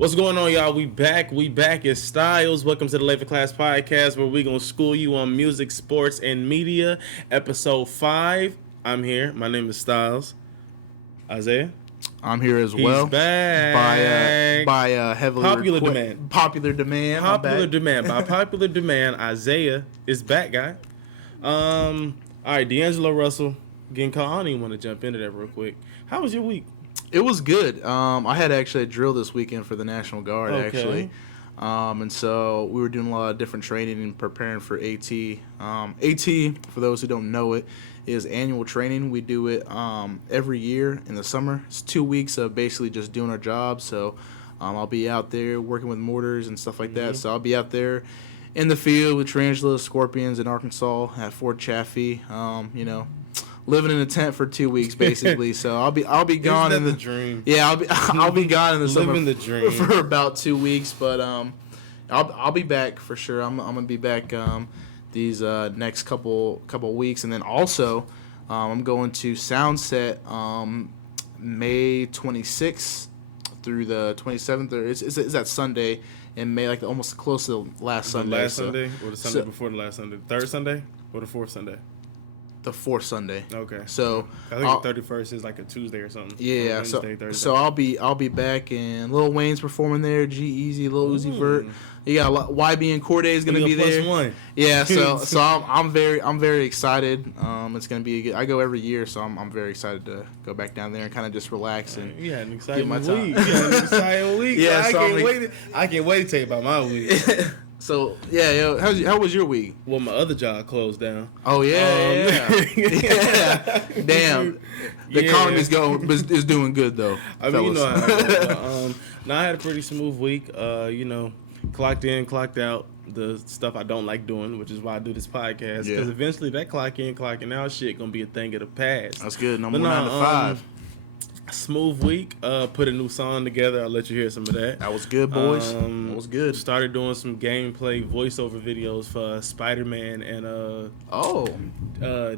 What's going on, y'all? We back. It's Stiles. Welcome to the Late4Class podcast, where we gonna school you on music, sports, and media. Episode 5. I'm here. My name is Stiles. Isaiah. I'm here as well. He's back by heavily popular demand. Popular demand. By popular demand, Isaiah is back, guy. All right, D'Angelo Russell getting caught. I don't even want to jump into that real quick. How was your week? It was good. I had actually a drill this weekend for the National Guard, actually. And so we were doing a lot of different training and preparing for AT. AT, for those who don't know it, is annual training. We do it every year in the summer. It's 2 weeks of basically just doing our job. So I'll be out there working with mortars and stuff like that. So I'll be out there in the field with tarantulas, scorpions in Arkansas at Fort Chaffee. Living in a tent for 2 weeks basically. So I'll be gone in the dream. Yeah, I'll be gone in the summer Living the dream for about 2 weeks, but I'll be back for sure. I'm gonna be back these next couple weeks, and then also I'm going to Soundset May 26th through the 27th, or is that Sunday in May, like almost close to the last Sunday. The last Sunday or the Sunday before the last Sunday? Third Sunday or the fourth Sunday? The fourth Sunday. Okay. So I think the 31st is like a Tuesday or something. Yeah. Wednesday, so I'll be back, and Lil Wayne's performing there. G-Eazy, Lil Uzi Vert. You got YB and Cordae is gonna be there. +1. Yeah. So I'm very excited. It's gonna be a good. I go every year, so I'm very excited to go back down there and kind of just relax and an exciting my time. week. An exciting week. Yeah. I can't wait to tell you about my week. So yeah, how was your week? Well, my other job closed down. Oh yeah. Damn, the economy's is doing good though. I mean, you know how it goes. I had a pretty smooth week. Clocked in, clocked out. The stuff I don't like doing, which is why I do this podcast. Because eventually that clock in, clocking out shit gonna be a thing of the past. That's good. No more 9 to 5. Smooth week. Put a new song together. I'll let you hear some of that. That was good, boys. That was good. Started doing some gameplay voiceover videos for Spider-Man and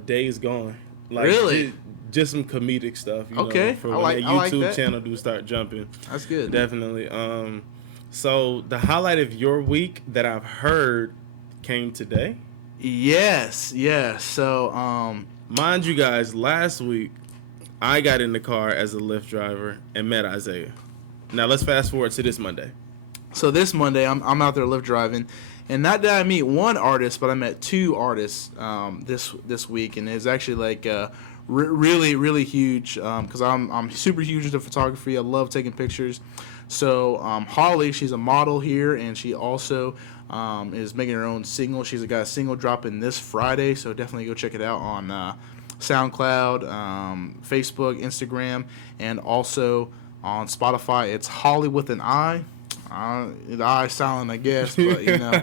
Days Gone. Like, really? Just some comedic stuff. You know, for when the YouTube channel do start jumping. That's good. Definitely. So the highlight of your week that I've heard came today. Yes. So mind you guys, last week I got in the car as a Lyft driver and met Isaiah. Now let's fast forward to this Monday. So this Monday, I'm out there Lyft driving, and not that I meet one artist, but I met 2 artists this week, and it's actually like really huge because I'm super huge into photography. I love taking pictures. So Holly, she's a model here, and she also is making her own single. She's got a single dropping this Friday, so definitely go check it out on SoundCloud, Facebook, Instagram, and also on Spotify. It's Holly with an I. The I silent, I guess, but you know.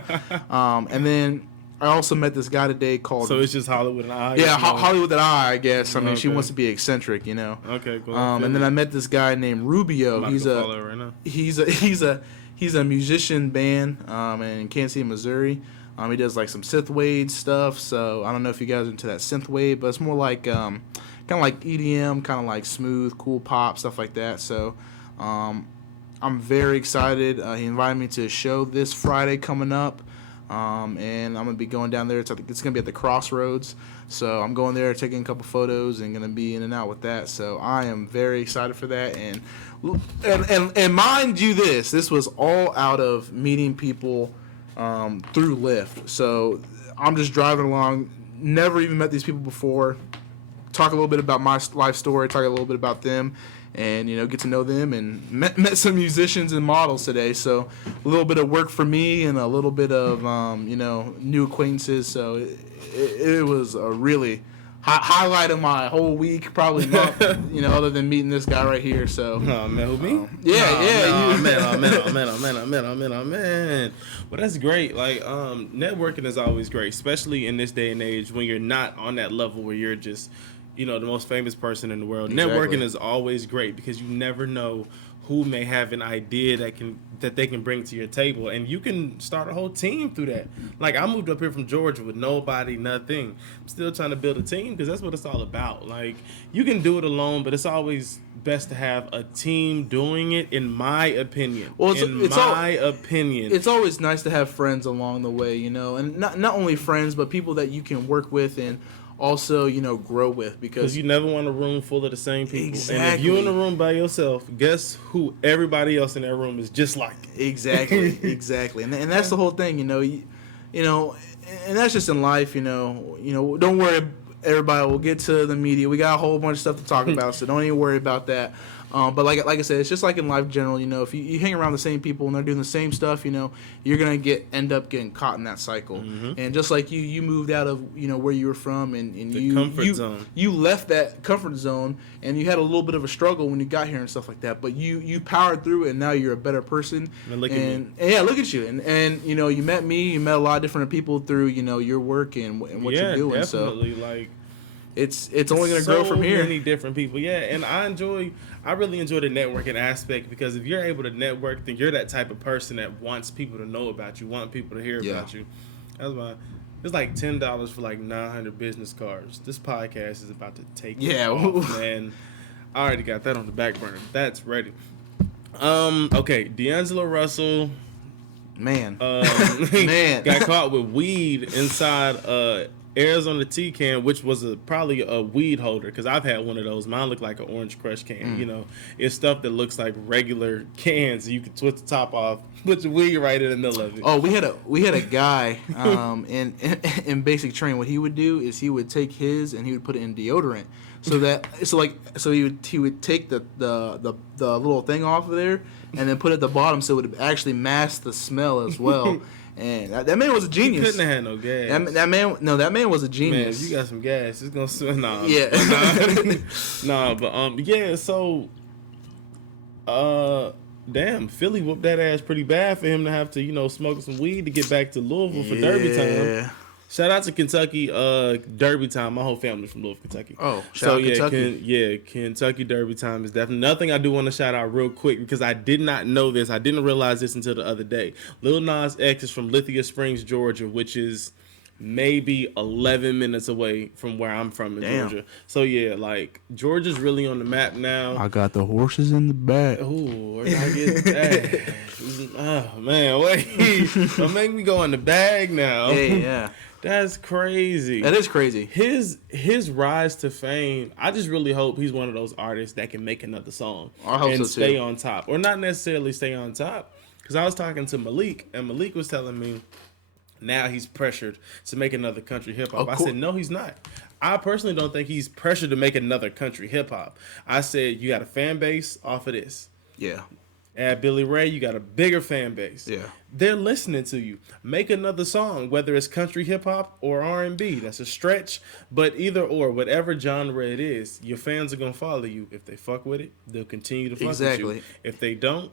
And then I also met this guy today called. So it's just Holly with an I. Yeah, Holly with an I guess. I mean, she wants to be eccentric, you know. Okay, cool. And then I met this guy named Rubio. He's a musician band in Kansas City, Missouri. He does like some synthwave stuff. So I don't know if you guys are into that synthwave, but it's more like kind of like EDM, kind of like smooth, cool pop stuff like that. So I'm very excited. He invited me to a show this Friday coming up, and I'm gonna be going down there. It's gonna be at the Crossroads. So I'm going there, taking a couple photos, and gonna be in and out with that. So I am very excited for that. And mind you, this was all out of meeting people through Lyft. So I'm just driving along, never even met these people before, talk a little bit about my life story, talk a little bit about them, and get to know them, and met some musicians and models today. So a little bit of work for me and a little bit of new acquaintances. So it was a really highlight of my whole week, probably month, other than meeting this guy right here. So, oh man, who me? Man. Well, that's great. Like, networking is always great, especially in this day and age when you're not on that level where you're just, the most famous person in the world. Exactly. Networking is always great because you never know who may have an idea that they can bring to your table, and you can start a whole team through that. Like, I moved up here from Georgia with nobody, nothing. I'm still trying to build a team because that's what it's all about. Like, you can do it alone, but it's always best to have a team doing it, in my opinion. Well, it's always nice to have friends along the way, you know, and not only friends, but people that you can work with and also, you know, grow with, because you never want a room full of the same people. Exactly. And if you're in a room by yourself, guess who everybody else in that room is just like? Exactly. And that's the whole thing, you know, and that's just in life, you know, don't worry, everybody, we'll get to the media. We got a whole bunch of stuff to talk about, so don't even worry about that. But like I said, it's just like in life in general, you know, if you hang around the same people and they're doing the same stuff, you know, you're going to end up getting caught in that cycle. Mm-hmm. And just like you moved out of, you know, where you were from and you left that comfort zone, and you had a little bit of a struggle when you got here and stuff like that, but you powered through it, and now you're a better person. And look at you. And you know, you met me, you met a lot of different people through, you know, your work and what you're doing. Definitely. So like, it's only going to grow from here. So many different people, and I really enjoy the networking aspect, because if you're able to network, then you're that type of person that wants people to know about you, want people to hear about you. That's why it's like $10 for like 900 business cards. This podcast is about to take off, man. I already got that on the back burner. That's ready. Okay, D'Angelo Russell, man, got caught with weed inside Arizona tea can, which was probably a weed holder, because I've had one of those. Mine looked like an Orange Crush can. You know, it's stuff that looks like regular cans. You can twist the top off, put your weed right in the middle of it. Oh, we had a guy in basic training. What he would do is he would take his and he would put it in deodorant, so he would take the little thing off of there and then put it at the bottom, so it would actually mask the smell as well. And that man was a genius. He couldn't have had no gas. That man was a genius. Man, if you got some gas, it's gonna smell. Nah. Yeah. So, damn, Philly whooped that ass pretty bad for him to have to, you know, smoke some weed to get back to Louisville for Derby time. Shout out to Kentucky Derby time. My whole family's from Louisville, Kentucky. Oh, shout out Kentucky. Kentucky Derby time is definitely nothing. I do want to shout out real quick, because I did not know this. I didn't realize this until the other day. Lil Nas X is from Lithia Springs, Georgia, which is maybe 11 minutes away from where I'm from in Georgia. So yeah, like, Georgia's really on the map now. I got the horses in the back. Ooh, where did I get that? Oh man, wait! Don't make me go in the bag now. Yeah. That's crazy. That is crazy. His rise to fame, I just really hope he's one of those artists that can make another song and stay on top. Or not necessarily stay on top. Because I was talking to Malik, and Malik was telling me now he's pressured to make another country hip-hop. I said, no, he's not. I personally don't think he's pressured to make another country hip-hop. I said, you got a fan base off of this. Yeah. At Billy Ray, you got a bigger fan base. Yeah. They're listening to you. Make another song, whether it's country hip hop or R&B. That's a stretch, but either or, whatever genre it is, your fans are gonna follow you. If they fuck with it, they'll continue to fuck with you. If they don't,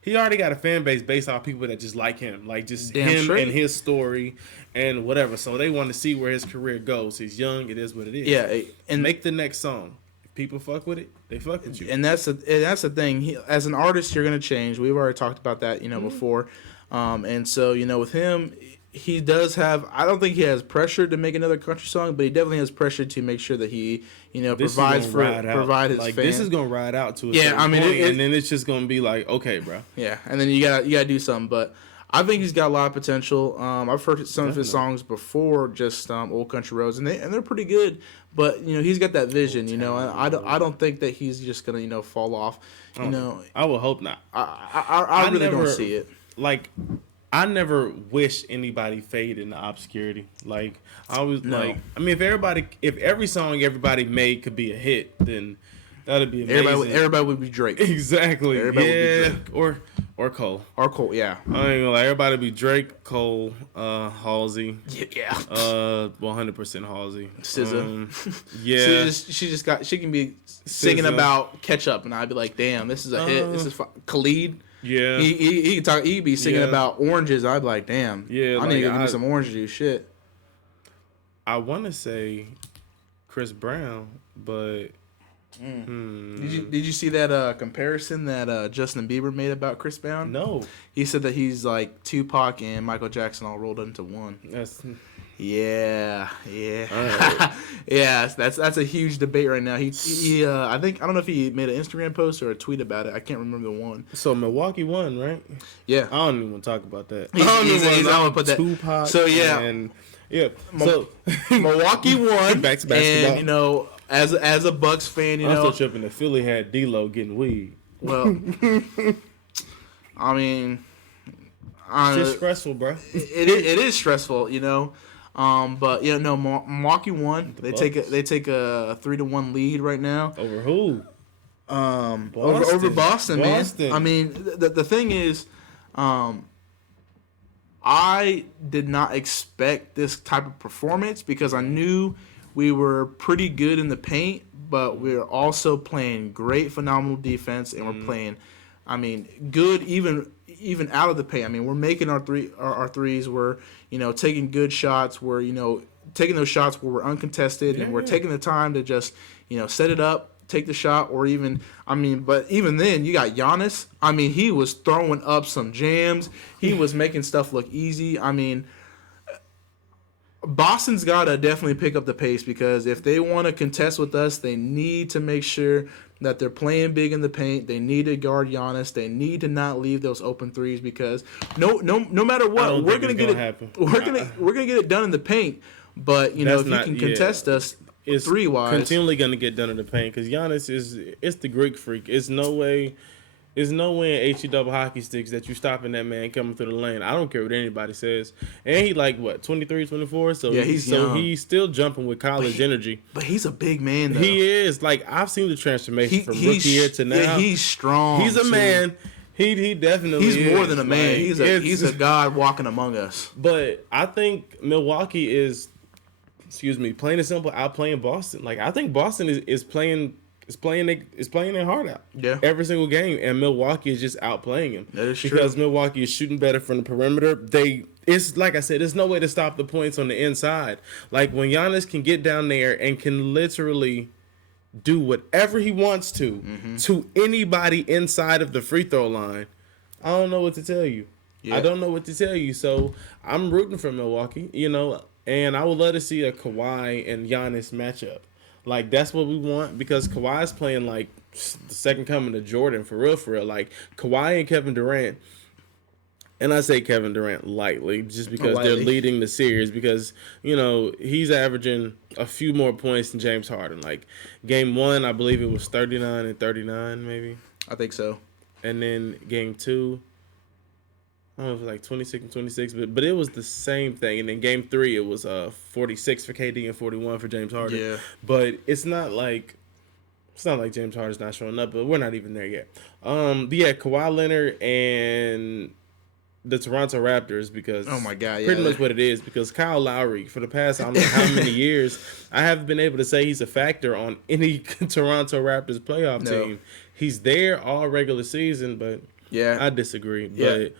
he already got a fan base based off people that just like him, like just him and his story and whatever. So they want to see where his career goes. He's young. It is what it is. Yeah, and make the next song. People fuck with it, they fuck with you. And that's the thing. As an artist, you're gonna change. We've already talked about that, you know, before. And so, you know, with him, he does have. I don't think he has pressure to make another country song, but he definitely has pressure to make sure that he, you know, provide his fans. This is gonna ride out to a certain point, and then it's just gonna be like, okay, bro. Yeah, and then you gotta do something, but. I think he's got a lot of potential. I've heard some of his songs before, just Old Country Roads, and they're pretty good. But you know, he's got that vision. You know, I don't think that he's just gonna fall off. You know, I would hope not. I really don't see it. Like, I never wish anybody fade into obscurity. Like, I was like, I mean, if every song everybody made could be a hit, then that'd be amazing. Everybody would be Drake. Exactly. Everybody would be Drake. Or Cole. Yeah. I ain't gonna lie, everybody be Drake, Cole, Halsey. Yeah. 100% Halsey. SZA. Yeah. She can be singing about ketchup, and I'd be like, damn, this is a hit. This is Khalid. Yeah. He can talk. He'd be singing about oranges. I'd be like, damn. Yeah. I need to give me some orange juice. Shit. I want to say Chris Brown, but Did you see that comparison that Justin Bieber made about Chris Brown? No. He said that he's like Tupac and Michael Jackson all rolled into one. Yeah. Yeah. That's a huge debate right now. He I don't know if he made an Instagram post or a tweet about it. I can't remember the one. So Milwaukee won, right? Yeah. I don't even want to talk about that. He's gonna put that. Tupac. So yeah. And, yeah. So Milwaukee won. Back to basketball. And as a Bucks fan, I'm still tripping that Philly had D-Lo getting weed. Well, I mean, it's stressful, bro. It is stressful, but Milwaukee won. They take a 3-1 lead right now. Over who? Over Boston, man. I mean, the thing is, I did not expect this type of performance because I knew we were pretty good in the paint, but we're also playing great, phenomenal defense, and we're playing, good even out of the paint. I mean, we're making our threes. We're taking good shots. We're taking those shots where we're uncontested, and we're taking the time to just set it up, take the shot, or but even then, you got Giannis. I mean, he was throwing up some jams. He was making stuff look easy. I mean, Boston's got to definitely pick up the pace because if they want to contest with us, they need to make sure that they're playing big in the paint. They need to guard Giannis. They need to not leave those open threes because no matter what, we're gonna get it. We're gonna get it done in the paint. But if you can contest us. It's continually going to get done in the paint because Giannis it's the Greek freak. It's no way in HE double hockey sticks that you stopping that man coming through the lane. I don't care what anybody says. And he 23, 24? So yeah, he's still jumping with college energy. But he's a big man though. He is. I've seen the transformation from rookie year to now. Yeah, he's strong. He's a man. He definitely is. He's more than a man. He's a god walking among us. But I think Milwaukee is plain and simple, outplaying Boston. I think Boston is playing their heart out. Yeah. Every single game, and Milwaukee is just outplaying him. That is true. Because Milwaukee is shooting better from the perimeter. It's like I said, there's no way to stop the points on the inside. When Giannis can get down there and can literally do whatever he wants to anybody inside of the free throw line, I don't know what to tell you. Yeah. I don't know what to tell you. So I'm rooting for Milwaukee, and I would love to see a Kawhi and Giannis matchup. That's what we want because Kawhi's playing the second coming of Jordan for real. Kawhi and Kevin Durant, and I say Kevin Durant lightly just because they're leading the series because, he's averaging a few more points than James Harden. Game 1, I believe it was 39 and 39 maybe. I think so. And then game 2, I don't know if it was 26 and 26, but it was the same thing. And then game 3, it was 46 for KD and 41 for James Harden. Yeah. But it's not like James Harden's not showing up, but we're not even there yet. But yeah, Kawhi Leonard and the Toronto Raptors because oh my God, pretty much what it is because Kyle Lowry for the past I don't know how many years I haven't been able to say he's a factor on any Toronto Raptors playoff team. He's there all regular season, but yeah, I disagree. Yeah. But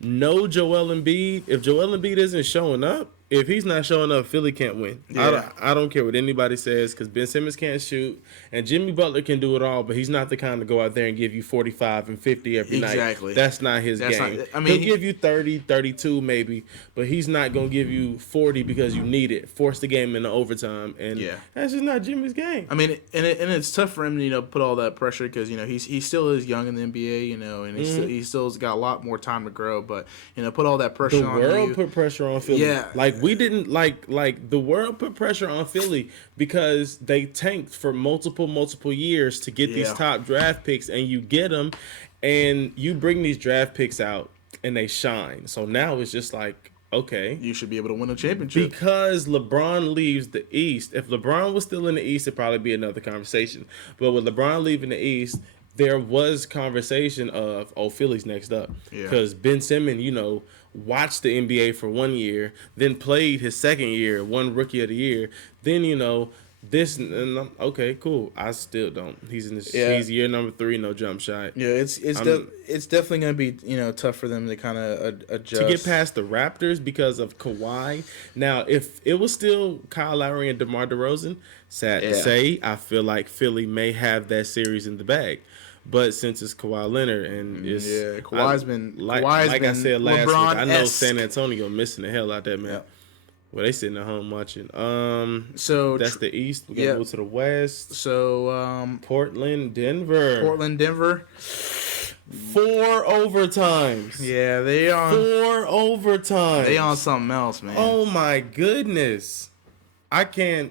no Joel Embiid. If Joel Embiid isn't showing up, if he's not showing up, Philly can't win. Yeah. I don't care what anybody says because Ben Simmons can't shoot and Jimmy Butler can do it all, but he's not the kind to go out there and give you 45 and 50 every night. Exactly. That's not his game. He'll give you 30, 32 maybe, but he's not going to give you 40 because you need it. Force the game into overtime, and that's just not Jimmy's game. I mean, and it's tough for him to put all that pressure because he still is young in the NBA, and he still's got a lot more time to grow. But put all that pressure on you. The world put pressure on Philly. Yeah, we didn't like the world put pressure on Philly because they tanked for multiple years to get these top draft picks, and you get them, and you bring these draft picks out, and they shine. So now it's just okay, you should be able to win a championship because LeBron leaves the East. If LeBron was still in the East, it'd probably be another conversation. But with LeBron leaving the East, there was conversation of Philly's next up because Ben Simmons, watched the NBA for 1 year, then played his second year, won Rookie of the Year, then Okay, cool. I still don't. He's in this. He's year number 3, no jump shot. Yeah, it's definitely gonna be tough for them to kind of adjust to get past the Raptors because of Kawhi. Now, if it was still Kyle Lowry and DeMar DeRozan, sad to say, I feel like Philly may have that series in the bag. But since it's Kawhi Leonard and it's Kawhi's been I said last week, I know LeBron-esque. San Antonio missing the hell out that man. Yeah. Well, they sitting at home watching. So that's the East. We gotta go to the West. So Portland, Denver. 4 overtimes. Yeah, they on 4 overtimes. They on something else, man. Oh my goodness. I'm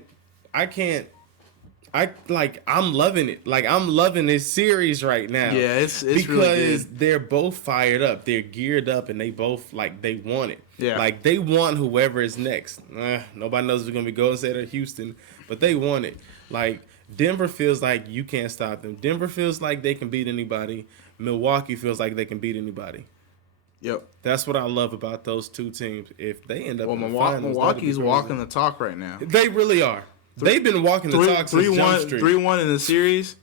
loving it. Like, I'm loving this series right now. Yeah, it's because really good. They're both fired up. They're geared up, and they both they want it. Yeah, like they want whoever is next. Nobody knows if it's gonna be Golden State or Houston, but they want it. Like, Denver feels like you can't stop them. Denver feels like they can beat anybody. Milwaukee feels like they can beat anybody. Yep, that's what I love about those two teams. If they end up in the finals, Milwaukee's walking the talk right now. They really are. They've been walking the talk since Jump Street. 3-1 in the series.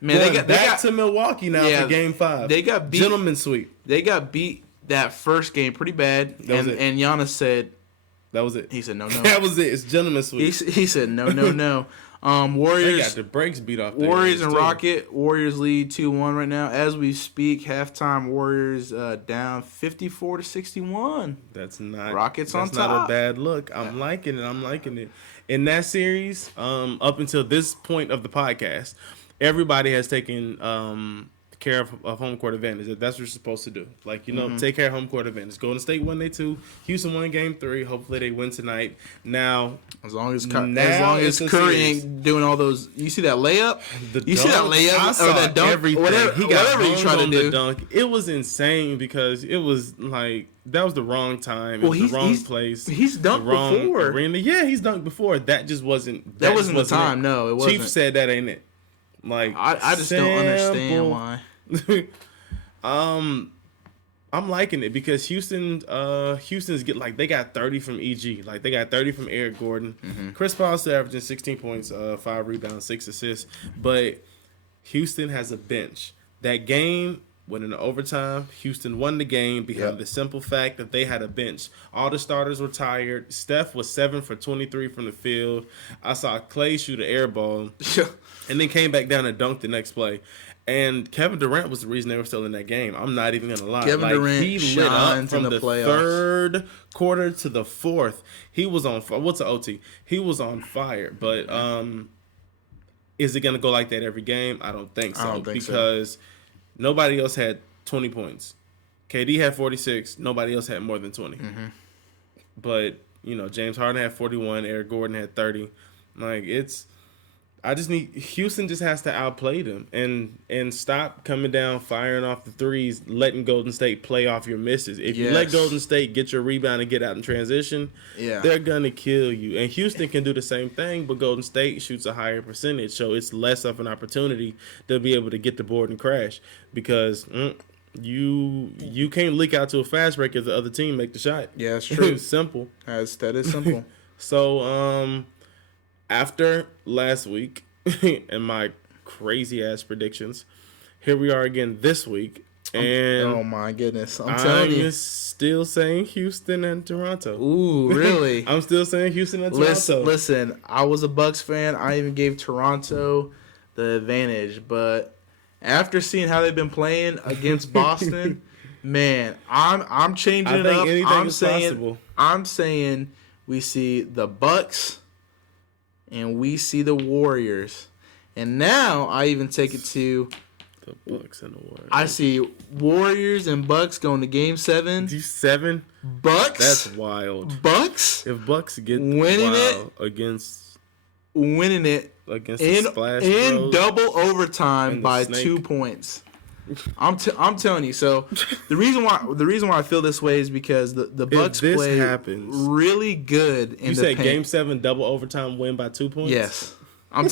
Man, they got to Milwaukee now for Game 5. They got beat. Gentleman sweep. They got beat that first game pretty bad, and Giannis said that was it. He said no. That was it. It's gentleman sweep. He said no. Warriors. They got the brakes beat off. Warriors and Rocket. Warriors lead 2-1 right now as we speak. Halftime, Warriors down 54-61. That's not Rockets on top. That's not a bad look. I'm liking it. In that series, up until this point of the podcast, everybody has taken care of home court advantage. That's what you're supposed to do. Like, take care of home court advantage. Golden State won day 2. Houston won Game 3. Hopefully they win tonight. Now, as long as Curry ain't doing all those, you see that layup? See that layup or that dunk? Everything. Whatever you try to do. Dunk. It was insane because it was like that was the wrong time. It was the wrong place. He's dunked before. Arena. Yeah, he's dunked before. That just wasn't. That wasn't the time. No, it wasn't. Chief said that ain't it. Like, I just don't understand why. I'm liking it because Houston's they got 30 from EG, like they got 30 from Eric Gordon. Chris Paul's still averaging 16 points, 5 rebounds, 6 assists, but Houston has a bench. That game went into overtime. Houston won the game behind the simple fact that they had a bench. All the starters were tired. Steph was 7 for 23 from the field. I saw Clay shoot an air ball and then came back down and dunked the next play. And Kevin Durant was the reason they were still in that game. I'm not even going to lie. Kevin Durant he lit up from the playoffs. Third quarter to the fourth. He was on fire. What's an OT? He was on fire. But is it going to go like that every game? I don't think so. I don't think because nobody else had 20 points. KD had 46. Nobody else had more than 20. But, James Harden had 41. Eric Gordon had 30. Houston just has to outplay them and stop coming down, firing off the threes, letting Golden State play off your misses. If you let Golden State get your rebound and get out in transition, they're going to kill you. And Houston can do the same thing, but Golden State shoots a higher percentage, so it's less of an opportunity to be able to get the board and crash because you can't leak out to a fast break if the other team make the shot. Yeah, that's true. It's simple. That is simple. So, after last week and my crazy ass predictions, here we are again this week. And oh my goodness, I'm telling you, still saying Houston and Toronto. Ooh, really? I'm still saying Houston and Toronto. Listen, I was a Bucks fan. I even gave Toronto the advantage, but after seeing how they've been playing against Boston, man, I'm changing it up. I'm saying we see the Bucks. And we see the Warriors. And now I even take it to the Bucks and the Warriors. I see Warriors and Bucks going to Game 7. 7? Bucks? That's wild. Bucks? If Bucks get winning it against in Splash Bros double overtime by 2 points. I'm telling you. So the reason why I feel this way is because the Bucks play really good in the paint. You say Game 7 double overtime win by 2 points? Yes, I'm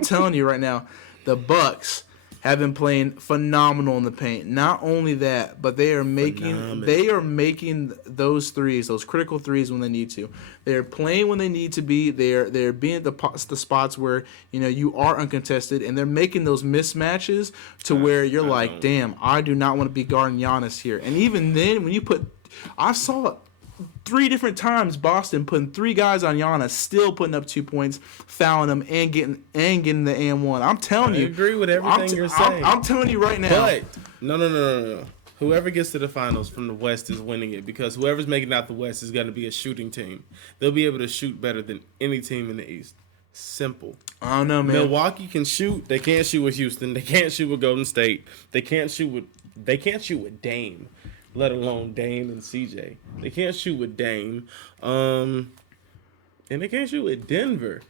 telling you right now, the Bucks have been playing phenomenal in the paint. Not only that, but they are making those threes, those critical threes when they need to. They are playing when they need to be. They're being at the spots where you are uncontested, and they're making those mismatches to where you're like, damn, I do not want to be guarding Giannis here. And even then, when you I saw 3 different times Boston putting 3 guys on Giannis, still putting up 2 points, fouling them, and getting the and-1. I'm telling you. I agree with everything you're saying. I'm telling you right now. But no. Whoever gets to the finals from the West is winning it, because whoever's making out the West is going to be a shooting team. They'll be able to shoot better than any team in the East. Simple. I don't know, man. Milwaukee can shoot. They can't shoot with Houston. They can't shoot with Golden State. They can't shoot with Dame, let alone Dame and CJ. They can't shoot with Dame. And they can't shoot with Denver.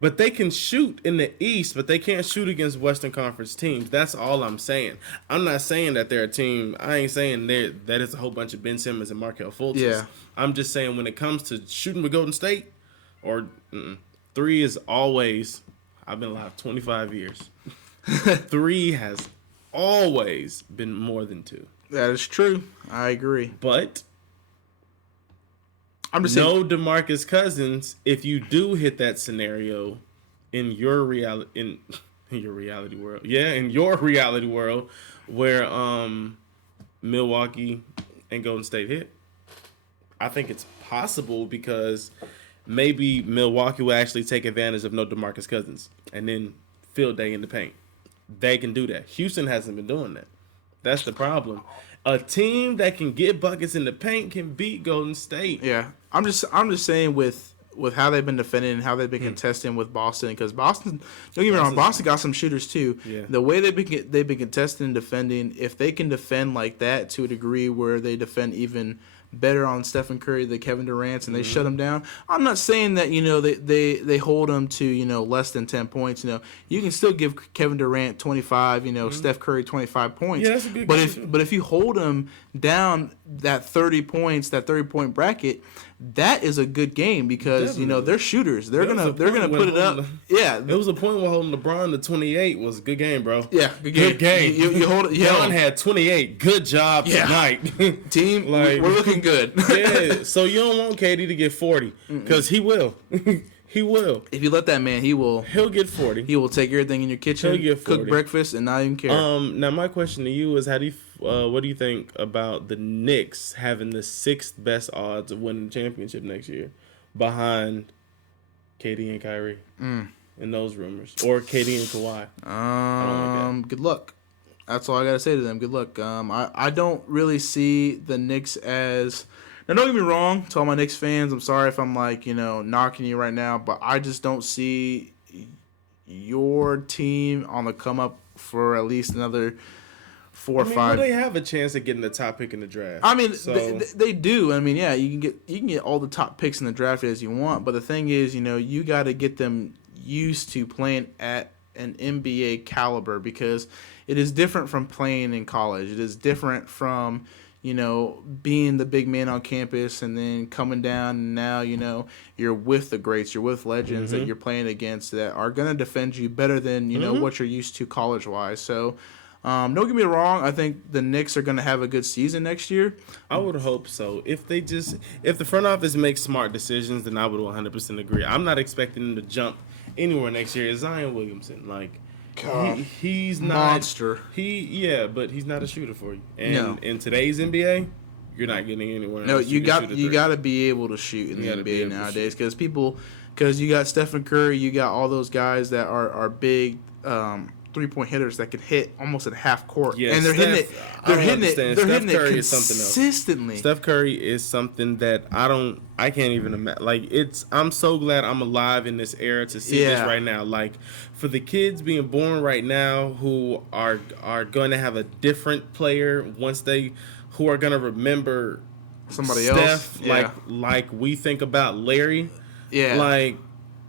But they can shoot in the East, but they can't shoot against Western Conference teams. That's all I'm saying. I'm not saying that they're a team. I ain't saying that it's a whole bunch of Ben Simmons and Markelle Fultz. Yeah. I'm just saying when it comes to shooting with Golden State, or 3 is always, I've been alive 25 years. 3 has always been more than 2. That is true. I agree. But I'm just saying, DeMarcus Cousins, if you do hit that scenario in your reality world. Yeah, in your reality world where Milwaukee and Golden State hit. I think it's possible, because maybe Milwaukee will actually take advantage of no DeMarcus Cousins and then field day in the paint. They can do that. Houston hasn't been doing that. That's the problem. A team that can get buckets in the paint can beat Golden State. Yeah, I'm just saying with how they've been defending and how they've been contesting with Boston, because Boston, don't get me wrong, Boston got some shooters too. Yeah. The way they've been contesting and defending, if they can defend like that to a degree where they defend even better on Stephen Curry than Kevin Durant, and they shut him down. I'm not saying that they hold him to less than 10 points. You can still give Kevin Durant 25. Steph Curry 25 points. Yeah, that's a good but if you hold him down that 30 points, that 30-point bracket, that is a good game, because they're shooters. They're gonna put it up. Yeah, there was a point where holding LeBron to 28 was a good game, bro. Yeah, good game. You hold it. LeBron had 28. Good job tonight. Team, we're looking good. Yeah, so you don't want KD to get 40, because he will. He will. If you let that man, he will. He'll get 40. He will take everything in your kitchen, He'll get 40. Cook breakfast, and not even care. Now my question to you is, what do you think about the Knicks having the 6th best odds of winning the championship next year, behind KD and Kyrie? In those rumors, or KD and Kawhi? I don't like that. Good luck. That's all I gotta say to them. Good luck. I don't really see the Knicks as. Now, don't get me wrong, to all my Knicks fans, I'm sorry if I'm knocking you right now, but I just don't see your team on the come up for at least another 4 or 5. Well, they have a chance of getting the top pick in the draft. I mean, they do. I mean, yeah, you can get all the top picks in the draft as you want, but the thing is, you got to get them used to playing at an NBA caliber, because it is different from playing in college. It is different from being the big man on campus and then coming down, and now, you're with the greats, you're with legends that you're playing against that are going to defend you better than, what you're used to college-wise. So, don't get me wrong, I think the Knicks are going to have a good season next year. I would hope so. If the front office makes smart decisions, then I would 100% agree. I'm not expecting them to jump anywhere next year. Zion Williamson, he's not monster. But he's not a shooter for you. And in today's NBA, you're not getting anywhere. No, you got to be able to shoot in the NBA nowadays, because you got Stephen Curry, you got all those guys that are big 3-point hitters that can hit almost at half court. Yeah, and they're hitting it. They're hitting it consistently. Steph Curry is something that I can't even imagine. I'm so glad I'm alive in this era to see this right now. For the kids being born right now who are going to have a different player who are going to remember somebody Steph, else. like we think about Larry. Yeah.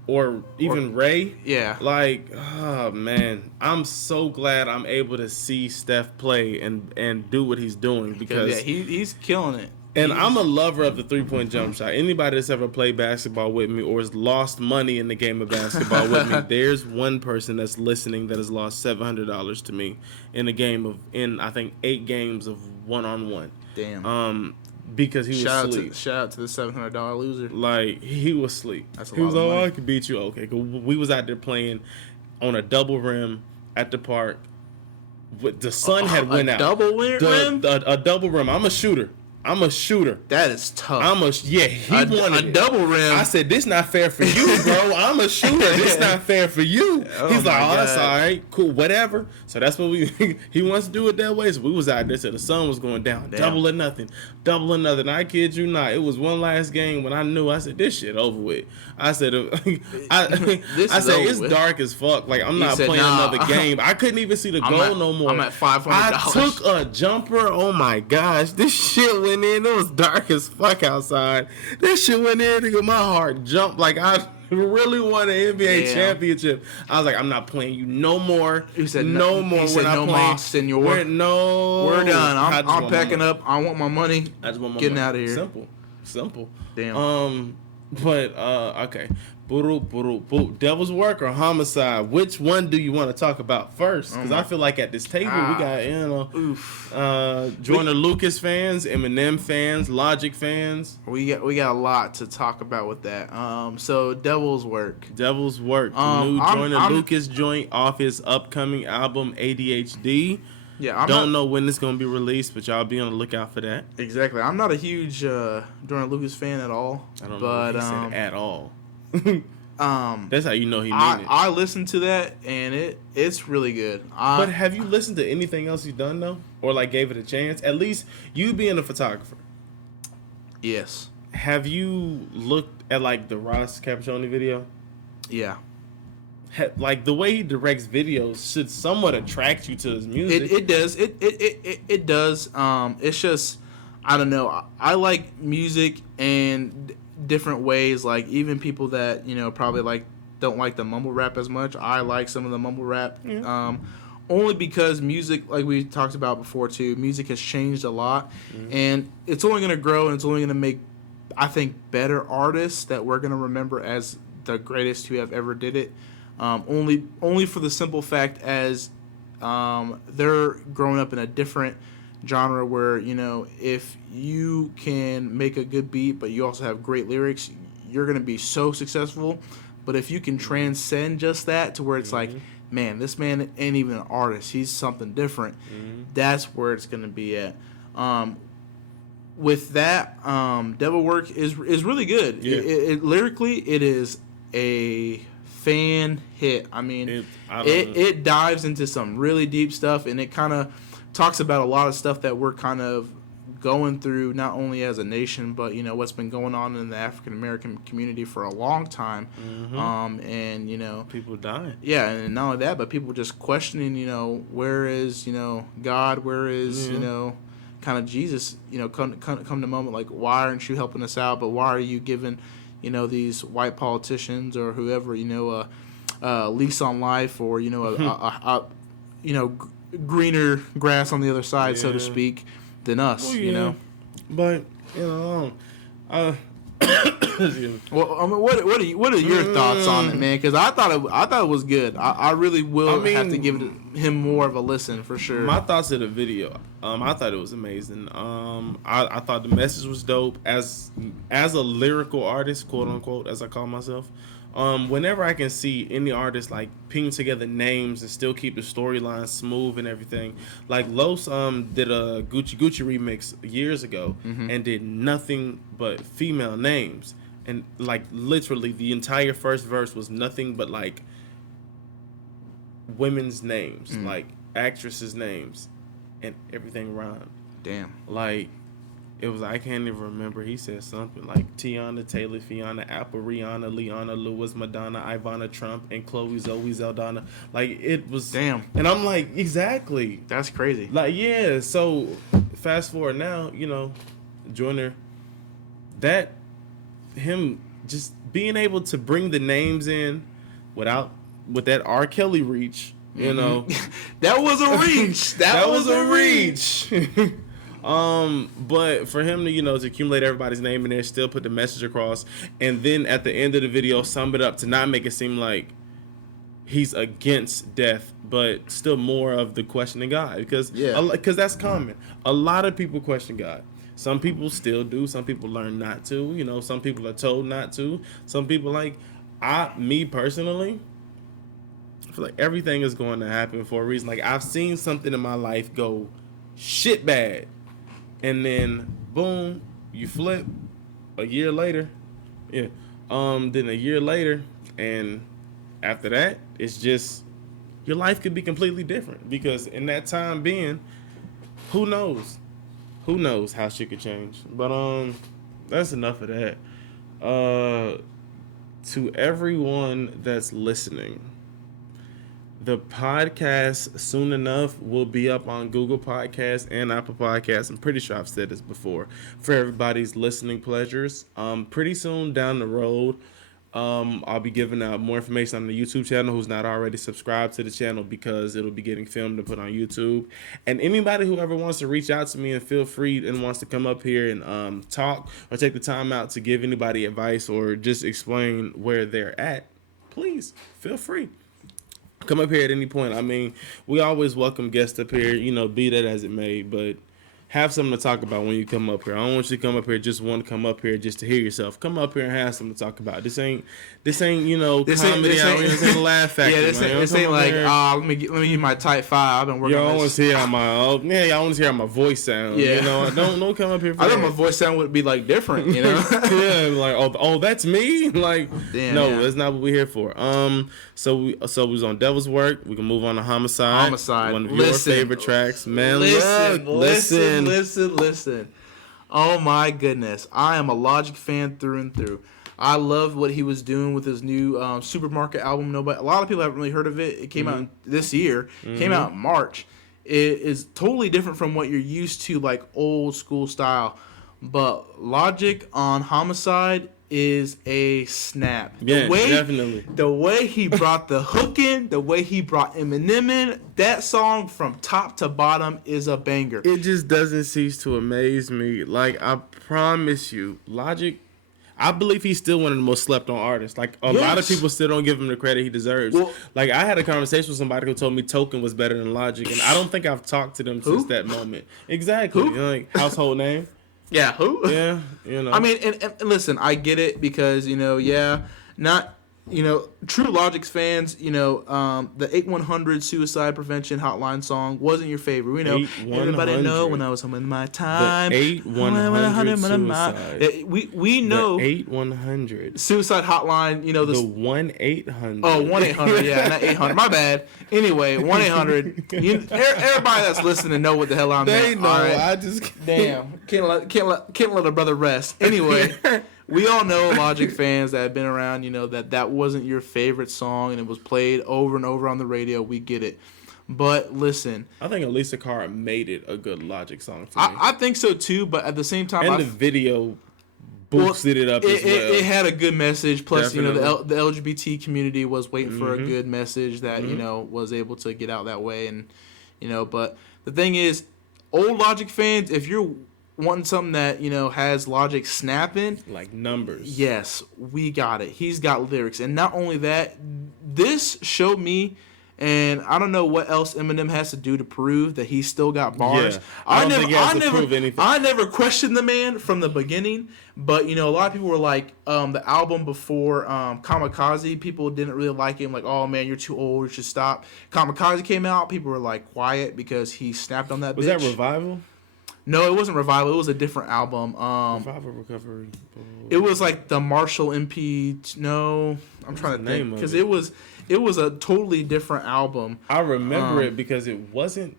Or even Ray. Yeah. Oh, man. I'm so glad I'm able to see Steph play and do what he's doing, because he's killing it. And I'm a lover of the 3-point jump shot. Anybody that's ever played basketball with me or has lost money in the game of basketball with me, there's one person that's listening that has lost $700 to me in a game of, I think 8 games of 1-on-1. Damn. Because he was asleep. Shout out to the $700 loser. Like, he was asleep. That's a he lot was of like, money. I could beat you. Okay, cool. We was out there playing on a double rim at the park. The sun had went out. Double rim? A double rim. I'm a shooter. That is tough. He wanted a double rim. I said, this not fair for you, bro. I'm a shooter. This not fair for you. He's like, oh, that's all right. Cool, whatever. So that's what he wants to do it that way. So we was out there till the sun was going down. Damn. Double or nothing. I kid you not. It was one last game when I said, this shit over with. I said, it's dark as fuck. Like, I'm not playing another game. I couldn't even see the goal no more. I'm at $500. I took a jumper. Oh my gosh. This shit went in. It was dark as fuck outside. This shit went in. Nigga, my heart jumped. Like, I really won an NBA championship. I was like, I'm not playing you no more. You said no more. We're not playing. Senor. We're done. I'm packing up. I want my money. I just want my getting money. Out of here. Simple. Damn. But okay. Devil's Work or Homicide? Which one do you want to talk about first? Because I feel like at this table we got Joyner Lucas fans, Eminem fans, Logic fans. We got a lot to talk about with that. So Devil's Work. The new Joyner Lucas joint off his upcoming album ADHD. Yeah, I don't know when it's gonna be released, but y'all be on the lookout for that. Exactly. I'm not a huge Joyner Lucas fan at all. I don't know if he said at all. That's how you know he mean it. I listened to that and it's really good. But have you listened to anything else he's done though, or like gave it a chance? At least you being a photographer. Yes. Have you looked at like the Ross Cappuccini video? Yeah. Like the way he directs videos should somewhat attract you to his music. It does. It does. It's just I don't know. I like music and different ways. Like even people that probably like don't like the mumble rap as much. I like some of the mumble rap. Yeah. Only because music, like we talked about before too, music has changed a lot, and it's only going to grow and it's only going to make, I think, better artists that we're going to remember as the greatest who have ever did it. Only for the simple fact as they're growing up in a different genre where if you can make a good beat but you also have great lyrics, you're going to be so successful. But if you can transcend just that to where it's like, man, this man ain't even an artist, he's something different, that's where it's going to be at. With that, Devil Work is really good. It lyrically, it is a fan hit. I mean, it dives into some really deep stuff, and it kind of talks about a lot of stuff that we're kind of going through, not only as a nation, but what's been going on in the African American community for a long time. And people dying. Yeah, and not only that, but people just questioning, where is God? Where is kind of Jesus? Come to moment like, why aren't you helping us out? But why are you giving these white politicians or whoever, lease on life or, greener grass on the other side, so to speak, than us, But, well, I mean, what are your thoughts on it, man? Because I thought it was good. I really will have to give him more of a listen for sure. My thoughts of the video, I thought it was amazing. I thought the message was dope. As a lyrical artist, quote unquote, as I call myself, whenever I can see any artist like ping together names and still keep the storyline smooth and everything, like Los did a Gucci remix years ago and did nothing but female names, and like literally the entire first verse was nothing but like women's names, like actresses' names, and everything rhymed. Damn. Like, it was, I can't even remember. He said something like Tiana, Taylor, Fiona, Apple, Rihanna, Leona, Lewis, Madonna, Ivana, Trump, and Chloe, Zoe, Zeldana. Like, it was... Damn. And I'm like, exactly. That's crazy. Like, yeah. So, fast forward now, Joyner, him just being able to bring the names in with that R. Kelly reach, that was a reach. That was a reach. But for him to, to accumulate everybody's name in there, still put the message across, and then at the end of the video sum it up to not make it seem like he's against death, but still more of the questioning God, because that's common. A lot of people question God. Some people still do. Some people learn not to. Some people are told not to. Some people me personally, I feel like everything is going to happen for a reason. Like, I've seen something in my life go shit bad, and then boom, you flip a year later. Yeah. Then a year later, and after that, it's just your life could be completely different, because in that time being, who knows? Who knows how shit could change? But that's enough of that. To everyone that's listening, the podcast soon enough will be up on Google Podcasts and Apple Podcasts. I'm pretty sure I've said this before, for everybody's listening pleasures. Pretty soon down the road, I'll be giving out more information on the YouTube channel who's not already subscribed to the channel, because it'll be getting filmed and put on YouTube. And anybody who ever wants to reach out to me and feel free and wants to come up here and talk or take the time out to give anybody advice or just explain where they're at, please feel free. Come up here at any point. I mean, we always welcome guests up here, be that as it may, but have something to talk about when you come up here. I don't want you to come up here just want to come up here just to hear yourself. Come up here and have something to talk about. This ain't comedy out here. This ain't a laugh factory. Yeah, this ain't like, let me give my type 5. I've been working on this. Y'all want to hear how y'all want to hear how my voice sounds. Yeah. Don't come up here for I that. thought my voice sound would be like different, Yeah, like, oh, that's me? Like, damn, no, yeah. That's not what we're here for. So we was on Devil's Work. We can move on to Homicide. One of your favorite tracks. Man, Listen. Oh my goodness. I am a Logic fan through and through. I love what he was doing with his new Supermarket album. A lot of people haven't really heard of it. It came out this year. Came out in March. It is totally different from what you're used to, like old school style. But Logic on Homicide is a snap. Definitely. The way he brought the hook in, the way he brought Eminem in, that song from top to bottom is a banger. It just doesn't cease to amaze me. Like, I promise you, Logic, I believe he's still one of the most slept on artists. Like, a lot of people still don't give him the credit he deserves. Well, like, I had a conversation with somebody who told me Token was better than Logic, and I don't think I've talked to them since that moment. Exactly. Who? Household name. Yeah, who? Yeah, I mean, and listen, I get it, because, not, true Logic's fans, the 8100 suicide prevention hotline song wasn't your favorite. We know, everybody know when I was home in my time. The 8100 suicide. We know. The 8100. Suicide hotline, the 1-800. Oh, 1-800, yeah, not 800. My bad. Anyway, 1-800. Everybody that's listening know what the hell I'm They meant. know. Right? I just damn can't let a brother rest. Anyway, we all know Logic fans that have been around. That wasn't your favorite song and it was played over and over on the radio. We get it, but listen, I think Elisa Cara made it a good Logic song for me. I think so too, but at the same time, the video boosted it up as well. It had a good message. Plus, the LGBT community was waiting for a good message that was able to get out that way, and But the thing is, old Logic fans, if you're wanting something that has Logic snapping, like numbers, yes, we got it. He's got lyrics, and not only that, this showed me. And I don't know what else Eminem has to do to prove that he's still got bars. Yeah, I don't think he has to prove anything. I never questioned the man from the beginning, but a lot of people were like, the album before Kamikaze, people didn't really like him. Like, oh man, you're too old, you should stop. Kamikaze came out, people were like quiet because he snapped on that. Was that Revival? No, it wasn't Revival. It was a different album. Revival Recovery. It was like the Marshall MP. No, I'm trying to think, because it was a totally different album. I remember it because it wasn't.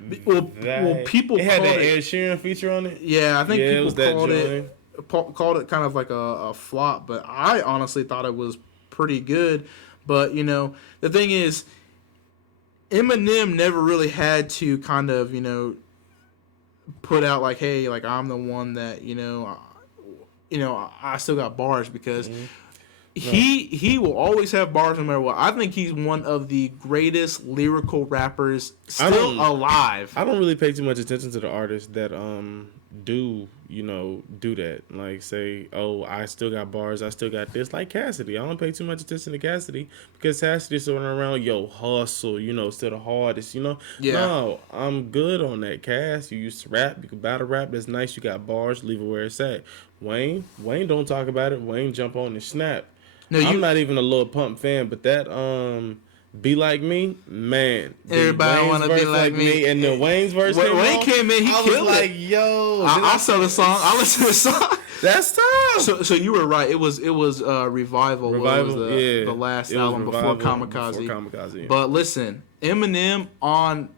People it had that Ed Sheeran feature on it. Yeah, I think people called it kind of like a flop, but I honestly thought it was pretty good. But the thing is, Eminem never really had to kind of put out like, hey, like I'm the one that I still got bars, because He will always have bars no matter what. I think he's one of the greatest lyrical rappers still alive. I don't really pay too much attention to the artists that do that. Like say, oh, I still got bars, I still got this. Like Cassidy. I don't pay too much attention to Cassidy because Cassidy's running around, hustle, still the hardest, Yeah. No, I'm good on that. Cass, you used to rap, you can battle rap, that's nice, you got bars, leave it where it's at. Wayne don't talk about it. Wayne jump on and snap. No, I'm not even a Lil Pump fan, but that Be Like Me, man. Everybody want to be like me. And the Wayne's verse came in, he killed it. Like, yo. I saw the song. I listened to the song. That's tough. So you were right. It was Revival. Was the last album before Kamikaze. Yeah. But listen, Eminem on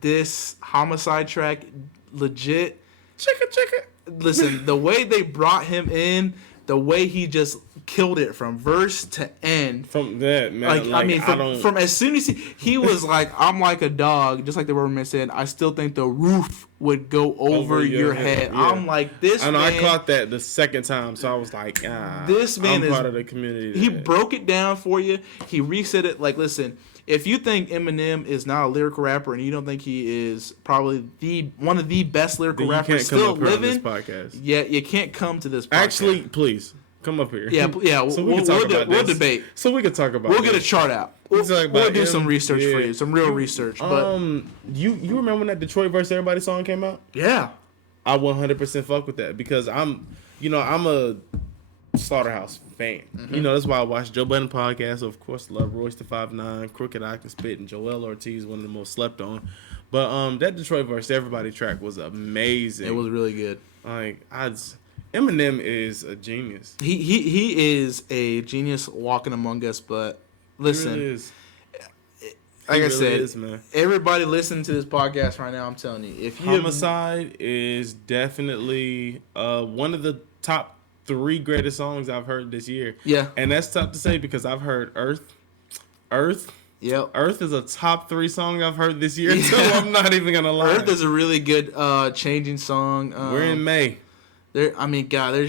this Homicide track, legit. Chicka. Listen, the way they brought him in, the way he just killed it from verse to end. From that, man. From as soon as he was like, I'm like a dog, just like the Rubberman said, I still think the roof would go over your head. Yeah. I'm like, this man. I caught that the second time, so I was like, this man I'm part of the community. He broke it down for you. He reset it. Like, listen, if you think Eminem is not a lyrical rapper and you don't think he is probably one of the best lyrical rappers still living, yeah, you can't come to this podcast. Actually, please come up here. Yeah. So we'll debate. So we can talk about. We'll get a chart out. We'll do some research for you, some real research. But you remember when that Detroit vs. Everybody song came out? Yeah, I 100% fuck with that because I'm a Slaughterhouse fan. Mm-hmm. That's why I watch Joe Budden podcast. Of course, love Royce the 5'9", Crooked I Can Spit, and Joel Ortiz, one of the most slept on. But that Detroit vs. Everybody track was amazing. It was really good. Like Eminem is a genius. He is a genius walking among us. But listen, he really is. Like I said, everybody listening to this podcast right now, I'm telling you, if you Homicide is definitely one of the top 3 greatest songs I've heard this year. Yeah. And that's tough to say because I've heard Earth. Yep. Earth is a top 3 song I've heard this year too. I'm not even gonna lie. Earth is a really good changing song. We're in May. There's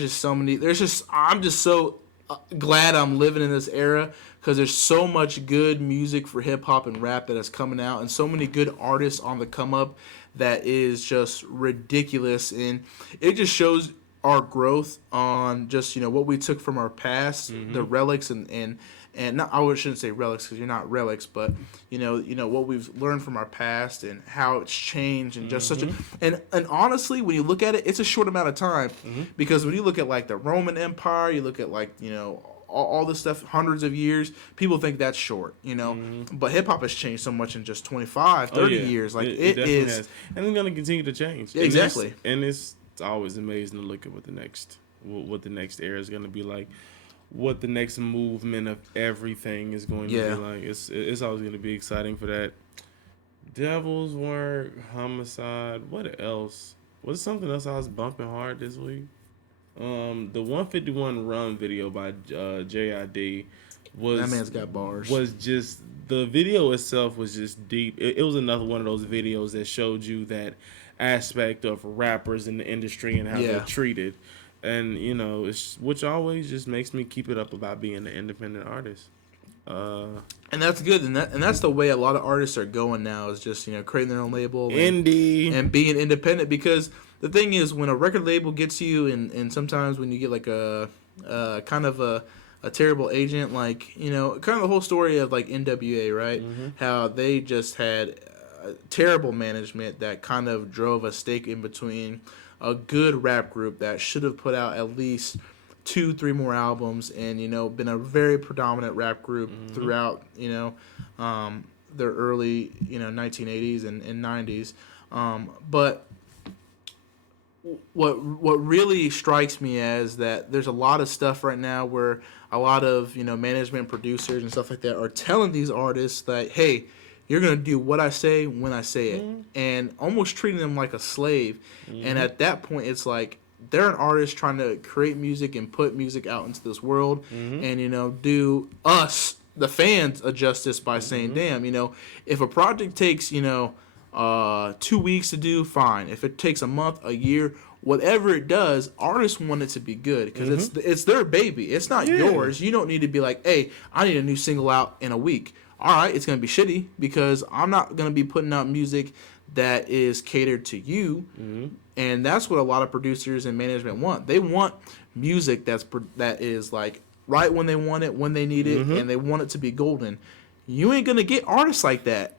just so many. I'm just so glad I'm living in this era because there's so much good music for hip hop and rap that is coming out, and so many good artists on the come up that is just ridiculous, and it just shows our growth on just what we took from our past, the relics and not, I shouldn't say relics because you're not relics, but what we've learned from our past and how it's changed and just such a and honestly, when you look at it, it's a short amount of time because when you look at like the Roman Empire, you look at like all this stuff, hundreds of years, people think that's short, but hip hop has changed so much in just 25, 30 years. Like it is, has. And it's going to continue to change. Yeah, exactly. And it's always amazing to look at what the next era is going to be like, what the next movement of everything is going to be like. It's always going to be exciting for that. Devil's Work, Homicide. What else? What's something else I was bumping hard this week? The 151 Run video by JID was, that man's got bars. Was just, the video itself was just deep. It was another one of those videos that showed you that aspect of rappers in the industry and how they're treated, and which always just makes me keep it up about being an independent artist. And that's good, and that's the way a lot of artists are going now, is just creating their own label, indie, and being independent. Because the thing is, when a record label gets you, and sometimes when you get like a kind of a terrible agent, like kind of the whole story of like NWA, right? How they just had terrible management that kind of drove a stake in between a good rap group that should have put out at least 2-3 more albums and been a very predominant rap group throughout their early 1980s and 90s, but what really strikes me as that there's a lot of stuff right now where a lot of management, producers and stuff like that are telling these artists that, hey, you're going to do what I say when I say it, and almost treating them like a slave. And at that point, it's like they're an artist trying to create music and put music out into this world and, do us, the fans, a justice by saying, damn, if a project takes, 2 weeks to do, fine. If it takes a month, a year, whatever it does, artists want it to be good because it's their baby. It's not yours. You don't need to be like, hey, I need a new single out in a week. All right, it's going to be shitty because I'm not going to be putting out music that is catered to you. And that's what a lot of producers and management want. They want music that is like right when they want it, when they need it, and they want it to be golden. You ain't going to get artists like that.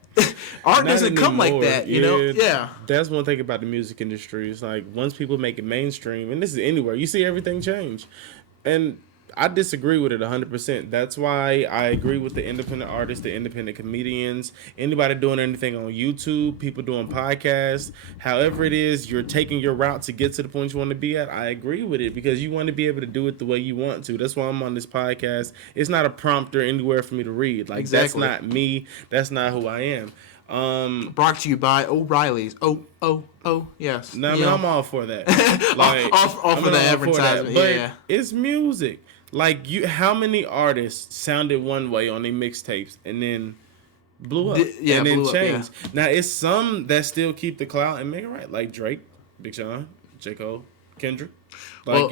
Art doesn't come like that, you know? Yeah. That's one thing about the music industry. It's like once people make it mainstream, and this is anywhere, you see everything change. And I disagree with it 100%. That's why I agree with the independent artists, the independent comedians, anybody doing anything on YouTube, people doing podcasts. However it is, you're taking your route to get to the point you want to be at. I agree with it because you want to be able to do it the way you want to. That's why I'm on this podcast. It's not a prompter anywhere for me to read. Like, That's not me. That's not who I am. Brought to you by O'Reilly's. Oh, yes. No, I mean, I'm all for that. Like, all for the advertisement. But it's music. Like, how many artists sounded one way on their mixtapes and then blew up and then changed? Now, it's some that still keep the clout and make it right. Like Drake, Big Sean, J. Cole, Kendrick. Like,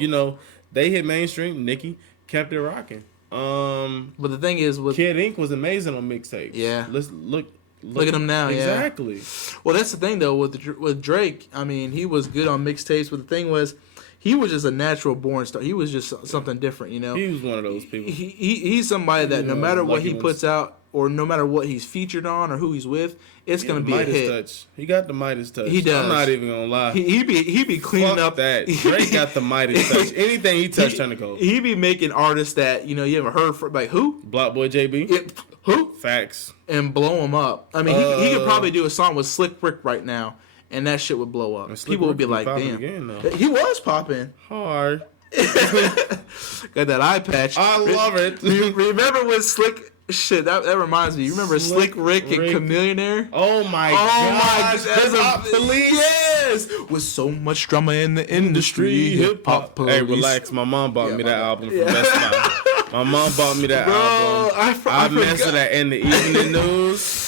they hit mainstream. Nicki kept it rocking. But the thing is, with Kid Ink was amazing on mixtapes. Yeah. Let's look at him now. Exactly. Yeah. Well, that's the thing, though, with Drake. I mean, he was good on mixtapes, but the thing was, he was just a natural born star. He was just something different, you know. He was one of those people. He's somebody that no matter what he puts out or no matter what he's featured on or who he's with, it's going to be a hit. Touch. He got the Midas touch. He does. I'm not even going to lie. He be cleaning up that. Drake got the Midas touch. Anything he touched turned to gold. He be making artists that, you haven't heard for, like who? Block Boy JB. Who? Facts. And blow him up. I mean, he could probably do a song with Slick Rick right now. And that shit would blow up. People would be like, damn. Again, he was popping. Hard. Got that eye patch. I love it. Remember when Slick... Shit, that reminds me. You remember Slick Rick and Chamillionaire? Oh my god. There's a police. Yes. With so much drama in the industry. Hip-hop police. Hey, relax. My mom bought me that album from Best Buy. My mom bought me that album. I messed with that in the evening news.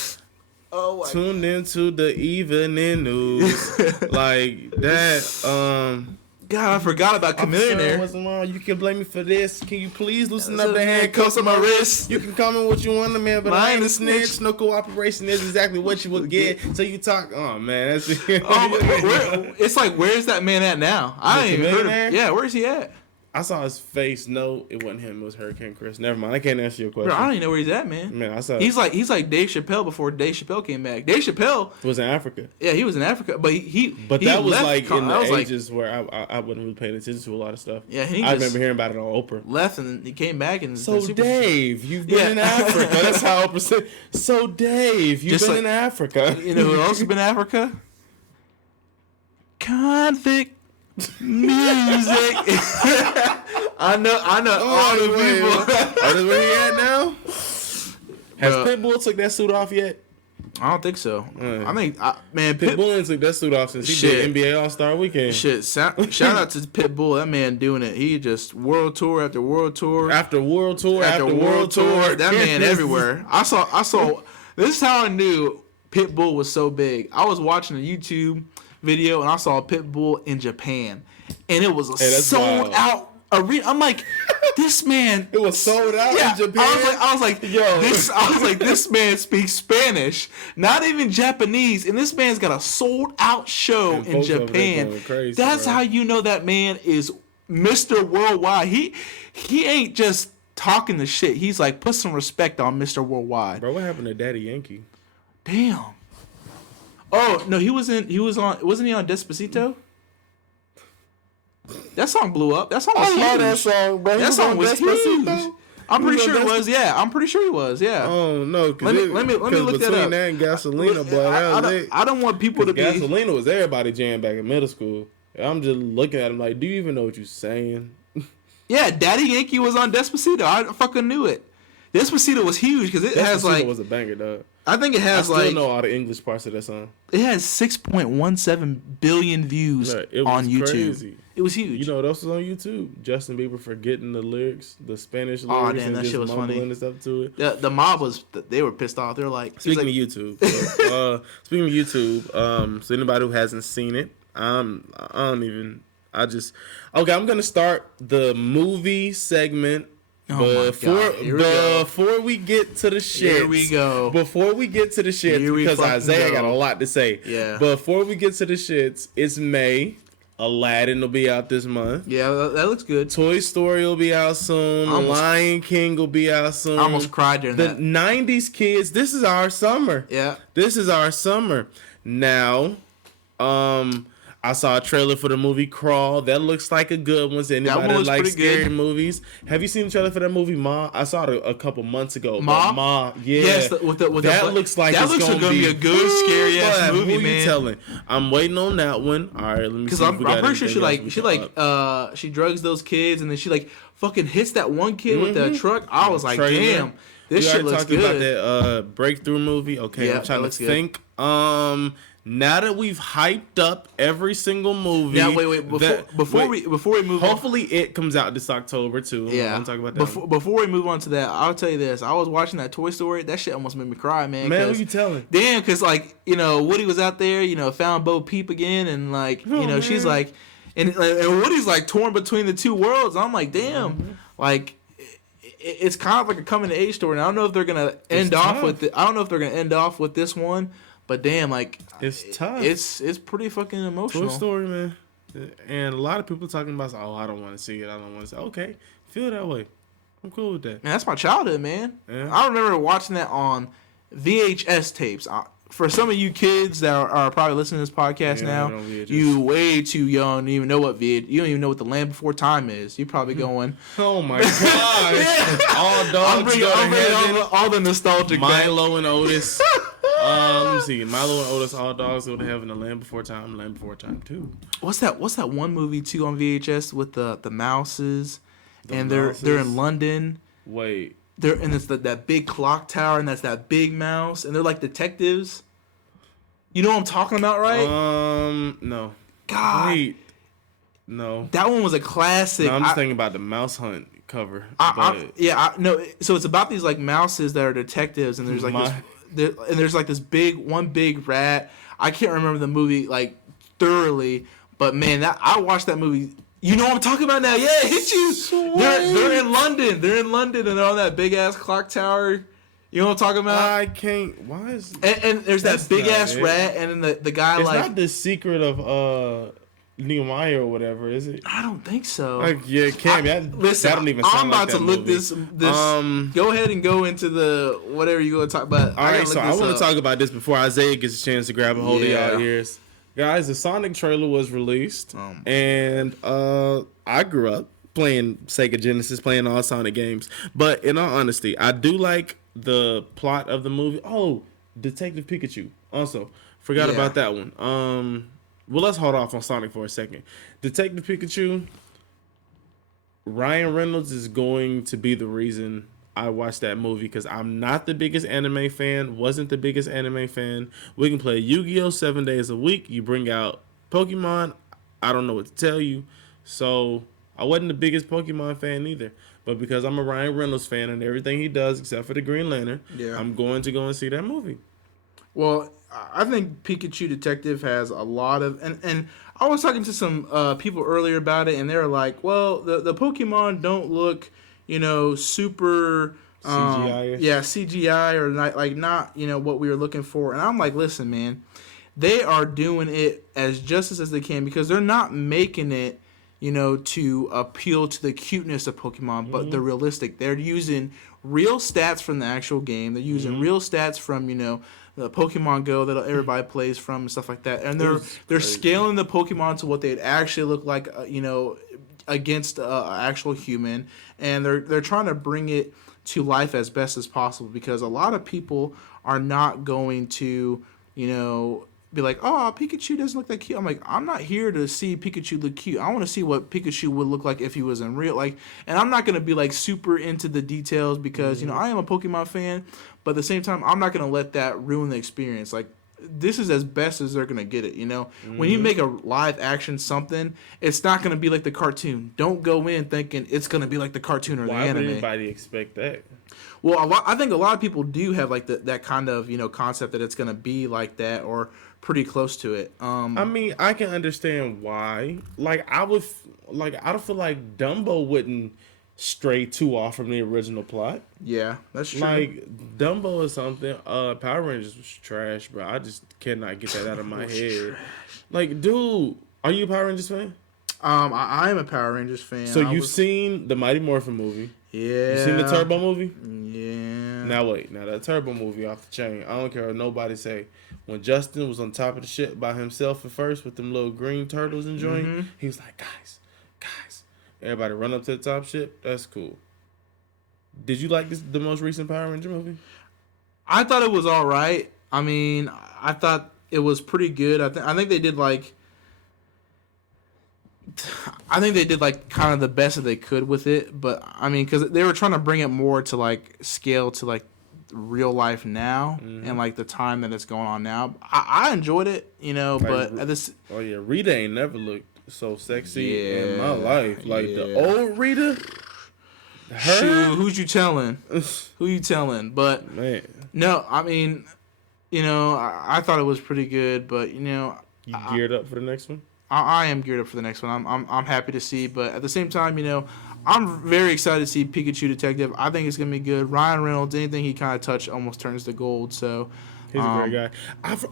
Oh, tuned into the evening news. Like that. God, I forgot about Chamillionaire. What's wrong? You can blame me for this. Can you please loosen up the handcuffs on my wrist? You can call me what you want, man, but I ain't a snitch. No cooperation is exactly what you would get. So you talk. Oh man, that's it's like, where's that man at now? I ain't even heard of. Yeah, where's he at? I saw his face. No, it wasn't him. It was Hurricane Chris. Never mind. I can't answer your question. Bro, I don't even know where he's at, man. Man, I saw. He's like Dave Chappelle before Dave Chappelle came back. Dave Chappelle was in Africa. Yeah, he was in Africa, but he that was left, like in the ages where I wasn't really paying attention to a lot of stuff. Yeah, I remember hearing about it on Oprah. Left and he came back and so Dave, you've been in Africa. That's how Oprah said. So Dave, you've been in Africa. You know who else has been in Africa? Convict music. I know all the people. Oh, that's where he at now? Has Pitbull took that suit off yet? I don't think so. I think, man, Pitbull ain't took that suit off since he did NBA All-Star Weekend. Shit, shout out to Pitbull. That man doing it. He just world tour after world tour. After world tour after world tour. That man everywhere. I saw, this is how I knew Pitbull was so big. I was watching a YouTube video and I saw Pitbull in Japan. And it was a sold out arena. I'm like, this man. It was sold out in Japan. I was like, this man speaks Spanish, not even Japanese, and this man's got a sold out show in Japan. Crazy, that's how you know that man is Mr. Worldwide. He ain't just talking the shit. He's like, put some respect on Mr. Worldwide. Bro, what happened to Daddy Yankee? Damn. Oh no, wasn't he on Despacito? That song blew up. That song was huge. I love that song, bro. That song was huge. I'm pretty sure it was. Yeah, I'm pretty sure he was. Yeah. Oh no, let me look that up. Between that and Gasolina, boy, I don't want people to be. Gasolina was everybody jam back in middle school. I'm just looking at him like, do you even know what you're saying? Yeah, Daddy Yankee was on Despacito. I fucking knew it. Despacito was huge because it has like. Despacito was a banger, dog. I think it has I still know all the English parts of that song. It has 6.17 billion views on YouTube. Crazy. It was huge. You know what else was on YouTube? Justin Bieber forgetting the lyrics, the Spanish lyrics. Oh, damn, that shit was funny. And stuff to it. The mob they were pissed off. They were like, speaking of YouTube. So anybody who hasn't seen it, I'm gonna start the movie segment. Before we get to the shits. Here we go. Before we get to the shits, because Isaiah got a lot to say. Yeah. Before we get to the shits, it's May. Aladdin will be out this month. Yeah, that looks good. Toy Story will be out soon. Lion King will be out soon. I almost cried during that. The 90s kids, this is our summer. Yeah. This is our summer. Now, I saw a trailer for the movie Crawl. That looks like a good one. So anybody that likes scary movies. Have you seen the trailer for that movie Ma? I saw it a couple months ago. Ma? Yeah. Yes, that looks like it's going to be a good scary ass movie, man. You telling? I'm waiting on that one. All right, let me see. Because I'm pretty sure she drugs those kids and then she like fucking hits that one kid with that truck. I was like, damn, this shit looks good. About that breakthrough movie. Okay, yeah, I'm trying to think. Now that we've hyped up every single movie, wait. Before we move, hopefully it comes out this October too. Yeah, I'm talking about that. Before we move on to that, I'll tell you this: I was watching that Toy Story. That shit almost made me cry, man. Man, what you telling? Damn, because Woody was out there, found Bo Peep again, and she's like, and Woody's like torn between the two worlds. I'm like, damn, it's kind of like a coming of age story. And I don't know if they're gonna end off with it. I don't know if they're gonna end off with this one. But damn, it's tough. It's pretty fucking emotional. Toy Story, man. And a lot of people talking about, I don't want to see it. I don't want to see it. Okay, feel that way. I'm cool with that. Man, that's my childhood, man. Yeah. I remember watching that on VHS tapes. For some of you kids that are probably listening to this podcast now, you way too young to even know what you don't even know what The Land Before Time is. You're probably going, oh my god! Yeah. All dogs I'm bringing all the nostalgic. Milo and Otis. Let me see. Milo and Otis, All Dogs Go to Heaven, The Land Before Time, Land Before Time 2. What's that one movie too on VHS with the mouses, they're in London. Wait. And it's that big clock tower, and that's that big mouse, and they're like detectives. You know what I'm talking about, right? No. God. Wait. No. That one was a classic. No, I'm just thinking about the Mouse Hunt cover. No. So it's about these like mouses that are detectives, and there's like there's like this big rat. I can't remember the movie like thoroughly, but man, I watched that movie. You know what I'm talking about now? Yeah, it hit you. They're in London. They're in London, and they're on that big ass clock tower. You know what I'm talking about? I can't. Why is and there's that big ass rat, and then the guy it's not the secret of Nehemiah or whatever, is it? I don't think so. Yeah, it can be. Listen, that don't even sound I'm about like to look movie. this. Go ahead and go into the whatever you going to talk about. All right, so I want to talk about this before Isaiah gets a chance to grab a hold of y'all ears. Guys, the Sonic trailer was released, and I grew up playing Sega Genesis, playing all Sonic games. But in all honesty, I do like the plot of the movie. Oh, Detective Pikachu. Also, forgot about that one. Well, let's hold off on Sonic for a second. Detective Pikachu, Ryan Reynolds is going to be the reason I watched that movie because I'm not the biggest anime fan, wasn't the biggest anime fan. We can play Yu-Gi-Oh! 7 days a week. You bring out Pokemon, I don't know what to tell you. So I wasn't the biggest Pokemon fan either. But because I'm a Ryan Reynolds fan and everything he does except for the Green Lantern, I'm going to go and see that movie. Well, I think Pikachu Detective has a lot of... And I was talking to some people earlier about it, and they were like, well, the Pokemon don't look, super... CGI? CGI or not what we were looking for. And I'm like, listen, man, they are doing it as justice as they can because they're not making it, to appeal to the cuteness of Pokemon, but they're realistic. They're using real stats from the actual game. They're using real stats from, the Pokemon Go that everybody plays from and stuff like that. And they're scaling the Pokemon to what they'd actually look like, against an actual human. And they're trying to bring it to life as best as possible because a lot of people are not going to, be like, oh, Pikachu doesn't look that cute. I'm like, I'm not here to see Pikachu look cute. I want to see what Pikachu would look like if he was in real. Like, and I'm not going to be like super into the details because, I am a Pokemon fan. But at the same time, I'm not going to let that ruin the experience. Like, this is as best as they're going to get it, When you make a live action something, it's not going to be like the cartoon. Don't go in thinking it's going to be like the cartoon or the anime. Why would anybody expect that? Well, I think a lot of people do have like that kind of concept that it's going to be like that or pretty close to it. I mean, I can understand why. Like, I don't feel like Dumbo wouldn't stray too off from the original plot. Yeah, that's true. Like, Dumbo is something. Power Rangers was trash, bro. I just cannot get that out of my head. Trash. Like, dude, are you a Power Rangers fan? I am a Power Rangers fan. So you've seen the Mighty Morphin movie? Yeah. You seen the Turbo movie? Yeah. Now wait, that Turbo movie off the chain. I don't care what nobody say. When Justin was on top of the shit by himself at first with them little green turtles enjoying, he was like, guys, everybody run up to the top shit. That's cool. Did you like the most recent Power Ranger movie? I thought it was all right. I mean, I thought it was pretty good. I think they did like kind of the best that they could with it, but I mean, because they were trying to bring it more to like scale to like real life now and like the time that it's going on now. I enjoyed it, like, but at this. Oh yeah, Rita ain't never looked so sexy in my life. Like the old Rita. Shoot, who's you telling? Who you telling? But man, no, I mean, I thought it was pretty good, but you geared up for the next one. I am geared up for the next one. I'm happy to see, but at the same time, I'm very excited to see Pikachu Detective. I think it's gonna be good. Ryan Reynolds, anything he kind of touched almost turns to gold. So he's a great guy.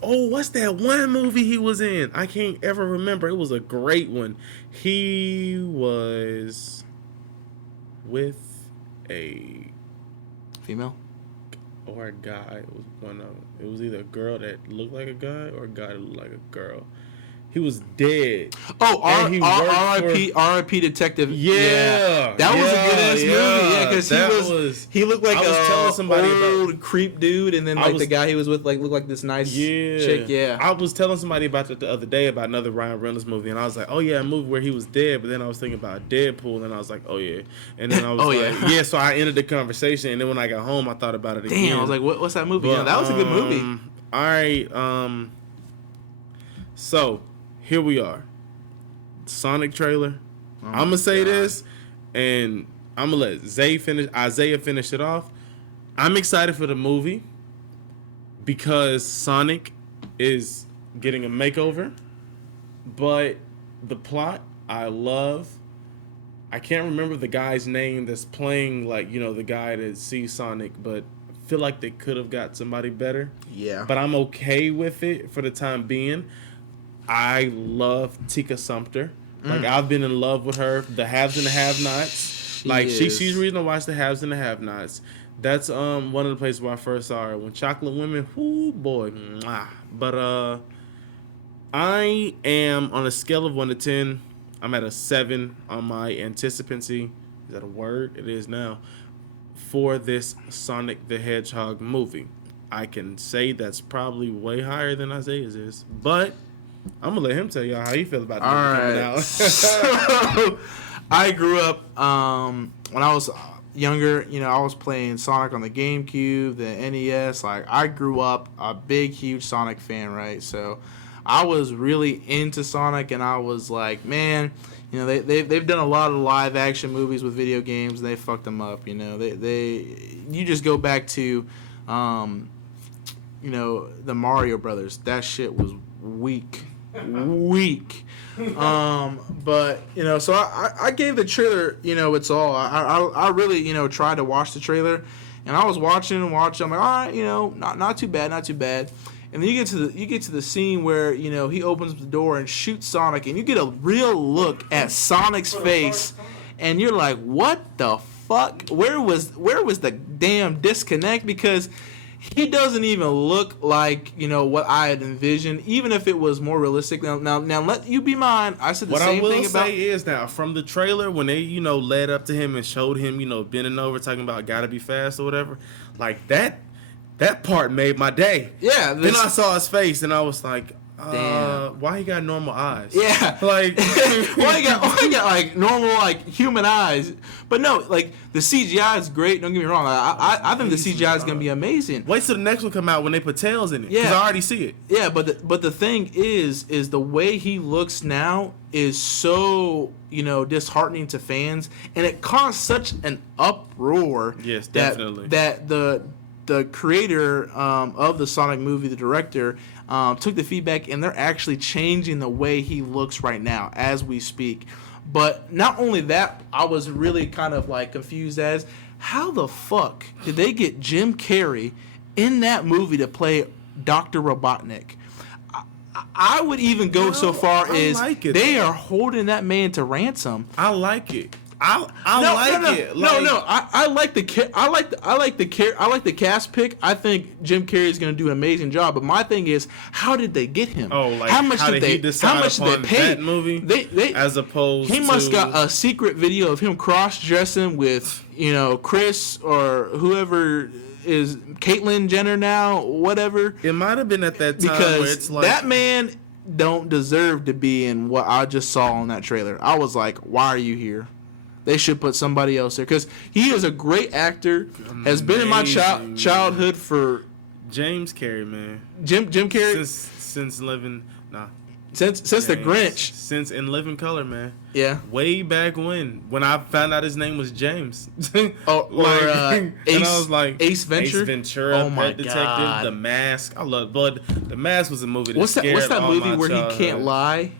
What's that one movie he was in? I can't ever remember. It was a great one. He was with a female or a guy. It was one of them. It was either a girl that looked like a guy or a guy that looked like a girl. He was dead. Oh, R.I.P. Detective. Yeah. That was a good ass movie. Yeah, because he looked like a old creep dude, and then like the guy he was with like looked like this nice chick. Yeah. I was telling somebody about that the other day about another Ryan Reynolds movie, and I was like, oh yeah, a movie where he was dead. But then I was thinking about Deadpool, and I was like, oh yeah. And then I was yeah. So I ended the conversation, and then when I got home, I thought about it again. Damn, I was like, what's that movie? But, that was a good movie. All right. So. Here we are. Sonic trailer. I'm going to say this, and I'm going to let Isaiah finish it off. I'm excited for the movie because Sonic is getting a makeover, but the plot I love. I can't remember the guy's name that's playing, like, the guy that sees Sonic, but I feel like they could have got somebody better. Yeah. But I'm okay with it for the time being. I love Tika Sumpter. Like, I've been in love with her. The Haves and the Have-Nots. She's the reason I watch the Haves and the Have-Nots. That's one of the places where I first saw her. When Chocolate Women, whoo boy. Mwah. But I am, on a scale of 1 to 10, I'm at a 7 on my anticipancy. Is that a word? It is now. For this Sonic the Hedgehog movie. I can say that's probably way higher than Isaiah's is. But I'm gonna let him tell y'all how he feel about the movie coming out. So, I grew up when I was younger. I was playing Sonic on the GameCube, the NES. Like, I grew up a big, huge Sonic fan, right? So I was really into Sonic, and I was like, man, they've done a lot of live action movies with video games, and they fucked them up. You just go back to the Mario Brothers. That shit was weak. But so I gave the trailer it's all. I really tried to watch the trailer, and I was watching. I'm like, all right, not too bad. And then you get to the scene where he opens the door and shoots Sonic, and you get a real look at Sonic's face, and you're like, what the fuck? Where was the damn disconnect? Because he doesn't even look like what I had envisioned, even if it was more realistic. Now, let you be mine. I said the same thing about. What I will say is now from the trailer when they led up to him and showed him bending over talking about gotta be fast or whatever, like that part made my day. Yeah. Then I saw his face and I was like, Damn. Why he got normal eyes? Yeah. Like, why he got like normal like human eyes? But no, like the CGI is great. Don't get me wrong. I think the CGI is gonna be amazing. Wait till the next one come out when they put tails in it. Yeah. Because I already see it. Yeah, but the thing is the way he looks now is so, you know, disheartening to fans, and it caused such an uproar. Yes, definitely. That the creator of the Sonic movie, the director, took the feedback, and they're actually changing the way he looks right now as we speak. But not only that, I was really kind of like confused as how the fuck did they get Jim Carrey in that movie to play Dr. Robotnik? I would even go so far as like they are holding that man to ransom. I like it. I like it. I like the cast pick. I think Jim Carrey is going to do an amazing job. But my thing is, how did they get him? Oh, like how much did they pay? That movie, they as opposed he must got a secret video of him cross dressing with, you know, Chris or whoever is Caitlyn Jenner now, whatever. It might have been at that time because where it's like that man don't deserve to be in what I just saw on that trailer. I was like, why are you here? They should put somebody else there because he is a great actor. Amazing. Has been in my childhood for James Carrey, man. Jim Carrey since the Grinch. Since In Living Color, man. Yeah. Way back when I found out his name was James. And I was like Ace Ventura. Oh my Pet Detective, God. The Mask. I love, but The Mask was a movie that What's that movie where he can't lie?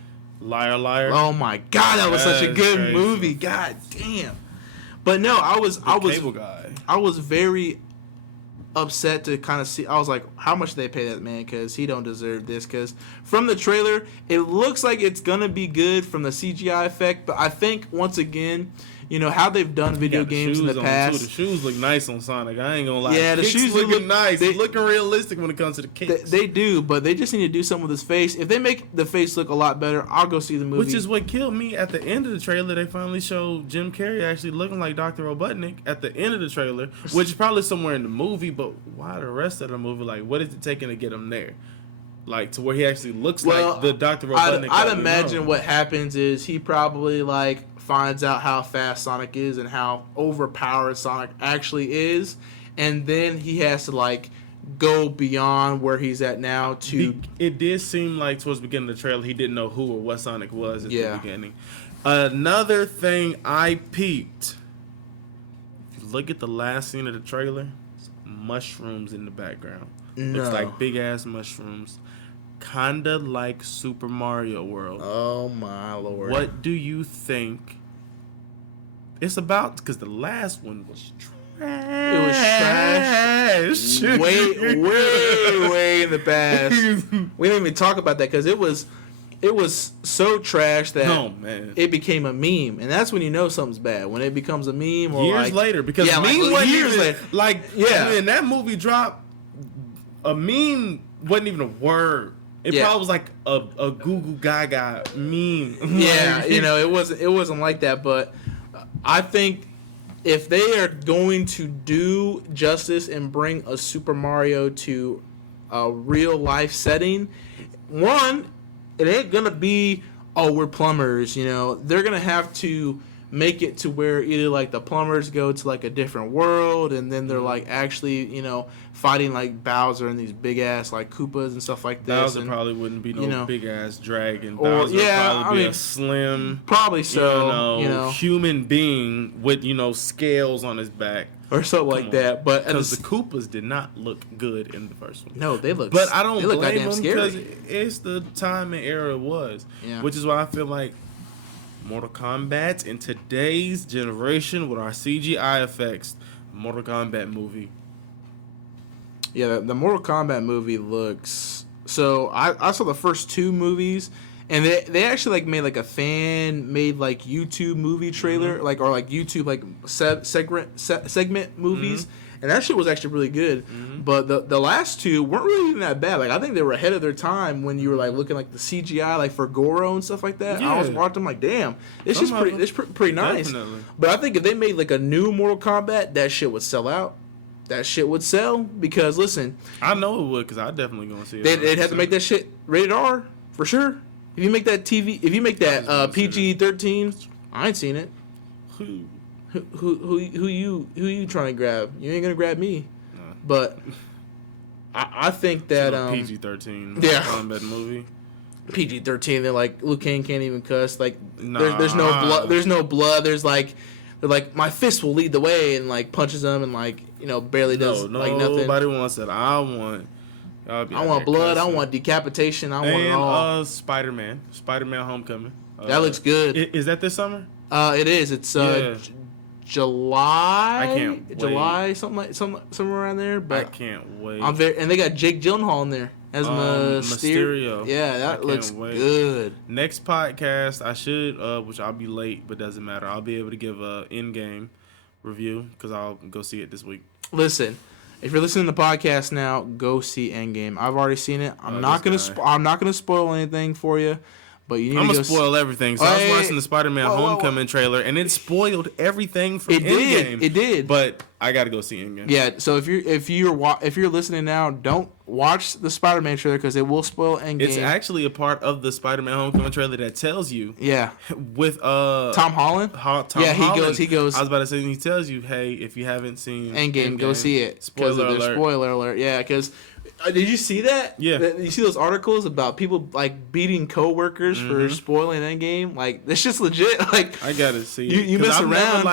Liar, Liar. Oh my God, that was such a good movie. God damn. But no, I was very upset to kind of see. I was like, how much did they pay that man? Because he don't deserve this. Because from the trailer, it looks like it's gonna be good from the CGI effect. But I think once again, you know how they've done video games in the past. The shoes look nice on Sonic. I ain't gonna lie. Yeah, the shoes look nice. They looking realistic when it comes to the kicks. They do, but they just need to do something with his face. If they make the face look a lot better, I'll go see the movie. Which is what killed me at the end of the trailer. They finally showed Jim Carrey actually looking like Dr. Robotnik at the end of the trailer, which is probably somewhere in the movie. But why the rest of the movie? Like, what is it taking to get him there? Like, to where he actually looks like the Dr. Robotnik. I'd imagine what happens is he probably like finds out how fast Sonic is and how overpowered Sonic actually is, and then he has to like go beyond where he's at now to. It did seem like towards the beginning of the trailer he didn't know who or what Sonic was at the beginning. Another thing I peeped. If you look at the last scene of the trailer, mushrooms in the background. No. Looks like big ass mushrooms. Kinda like Super Mario World. Oh my Lord. What do you think it's about? Because the last one was trash. It was trash. way in the past. We didn't even talk about that because it was so trash that it became a meme, and that's when you know something's bad, when it becomes a meme or years later. Because meme wasn't years later. When that movie dropped, a meme wasn't even a word. It probably was like a Google Gaga meme. Yeah, you know, it wasn't like that. But I think if they are going to do justice and bring a Super Mario to a real life setting, one, it ain't gonna be, oh, we're plumbers. You know, they're gonna have to make it to where either like the plumbers go to like a different world, and then they're like actually, you know, fighting like Bowser and these big ass like Koopas and stuff like this. Bowser probably wouldn't be no big ass dragon. Bowser would probably be a slim, probably so, human being with scales on his back or something like that. But because the Koopas did not look good in the first one. No, they look. But I don't blame them because it's the time and era it was. Yeah. Which is why I feel like Mortal Kombat in today's generation with our CGI effects, Mortal Kombat movie. Yeah, the Mortal Kombat movie looks. So I saw the first two movies, and they actually like made like a fan made like YouTube movie trailer, like or like YouTube like segment movies, and that shit was actually really good. But the last two weren't really even that bad. Like I think they were ahead of their time when you were like looking like the CGI like for Goro and stuff like that. Yeah. I was watching them like, damn, it's just pretty nice. Definitely. But I think if they made like a new Mortal Kombat, that shit would sell out. that shit would sell because listen, I know it would because I definitely gonna see it. They'd have to make that shit rated R for sure. If you make that PG-13, I ain't seen it. Who you trying to grab? You ain't gonna grab me. No. But I think that PG-13 combat movie. PG-13. They're like Liu Kang can't even cuss. Like there's no blood. There's no blood. They're like my fist will lead the way and like punches them and like barely does like nothing. Nobody wants that. I want blood. I want decapitation. I want it all. Spider-Man Homecoming. That looks good. Is that this summer? It is. It's July. I can't wait. July, somewhere around there. But I can't wait. And they got Jake Gyllenhaal in there as Mysterio. Yeah, that looks good. Next podcast, I should, which I'll be late, but doesn't matter. I'll be able to give a in-game review because I'll go see it this week. Listen, if you're listening to the podcast now, go see Endgame. I've already seen it. I'm not gonna spoil anything for you. But you need I'm gonna spoil everything. So I was watching the Spider-Man Homecoming trailer, and it spoiled everything from Endgame. It did. But I gotta go see Endgame. Yeah. So if you're listening now, don't watch the Spider-Man trailer because it will spoil Endgame. It's actually a part of the Spider-Man Homecoming trailer that tells you. Yeah. With Tom Holland. Holland. He goes. I was about to say he tells you, hey, if you haven't seen Endgame, go see it. Spoiler alert. Spoiler alert. Yeah, because. Did you see that? Yeah. You see those articles about people like beating coworkers for spoiling Endgame? Like that's just legit. Like I gotta see it. You mess around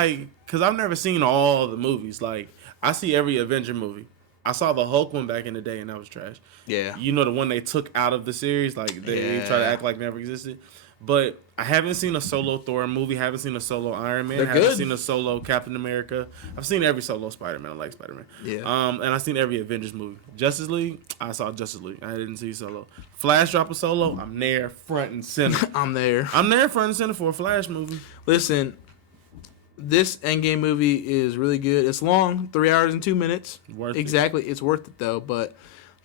because I've never seen all the movies. Like I see every Avenger movie. I saw the Hulk one back in the day and that was trash. Yeah. You know the one they took out of the series, like they try to act like it never existed. But I haven't seen a solo Thor movie. Haven't seen a solo Iron Man. Haven't seen a solo Captain America. I've seen every solo Spider-Man. I like Spider-Man. Yeah. And I've seen every Avengers movie. Justice League. I saw Justice League. I didn't see solo. Flash drop a solo. I'm there, front and center. I'm there front and center for a Flash movie. Listen, this Endgame movie is really good. It's long, 3 hours and 2 minutes. Exactly. It's worth it though. But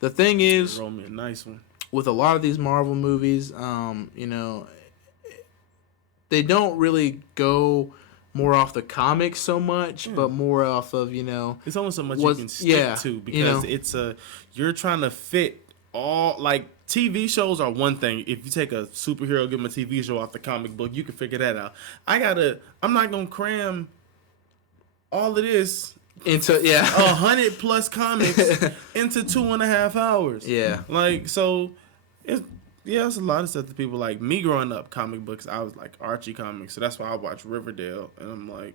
the thing is, roll me a nice one. With a lot of these Marvel movies, they don't really go more off the comics so much, but more off of, It's only so much you can stick to because it's you're trying to fit all, like, TV shows are one thing. If you take a superhero, give them a TV show off the comic book, you can figure that out. I'm not going to cram all of this into 100 plus comics into 2.5 hours. Yeah. Like, so it's a lot of stuff that people like. Me growing up, comic books, I was like Archie comics, so that's why I watch Riverdale, and I'm like,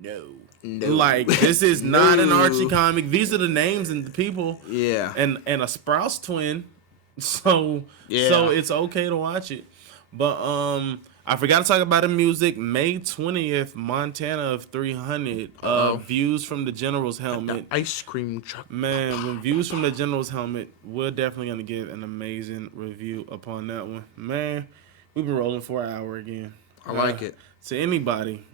no. Like, this is not an Archie comic. These are the names and the people. Yeah. And a Sprouse twin, so it's okay to watch it. But I forgot to talk about the music. May 20th, Montana of 300. Views from the General's helmet. The ice cream truck. Man, when Views from the General's helmet, we're definitely going to give an amazing review upon that one. Man, we've been rolling for an hour again. I like it. To anybody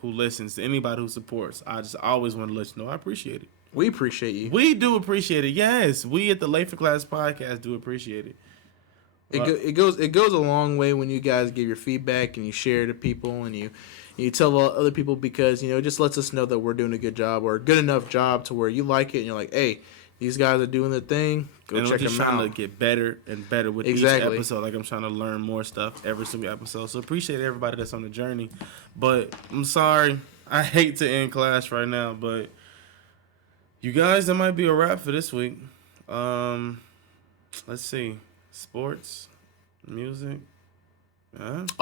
who listens, to anybody who supports, I just always want to let you know I appreciate it. We appreciate you. We do appreciate it. Yes, we at the Late4Class podcast do appreciate it. It goes a long way when you guys give your feedback and you share to people and you tell other people because it just lets us know that we're doing a good job or a good enough job to where you like it and you're like, hey, these guys are doing their thing. Go check them out. I'm trying to get better and better with each episode. Like I'm trying to learn more stuff every single episode. So appreciate everybody that's on the journey. But I'm sorry, I hate to end class right now, but you guys, that might be a wrap for this week. Let's see. Sports, music. God,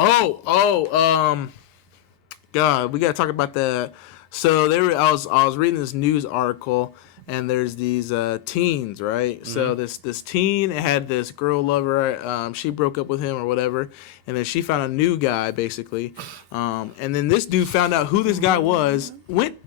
we gotta talk about that. So I was reading this news article, and there's these teens, right? Mm-hmm. So this teen had this girl lover. She broke up with him or whatever, and then she found a new guy basically. And then this dude found out who this guy was. Went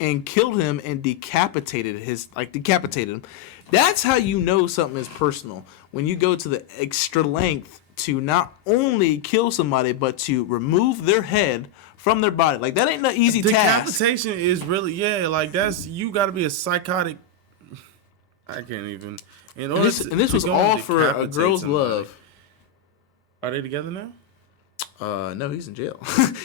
and killed him and decapitated him. That's how you know something is personal. When you go to the extra length to not only kill somebody, but to remove their head from their body. Like, that ain't an easy task. Decapitation is really, like, that's, you got to be a psychotic. I can't even. And this was all for a girl's love. Are they together now? No, he's in jail.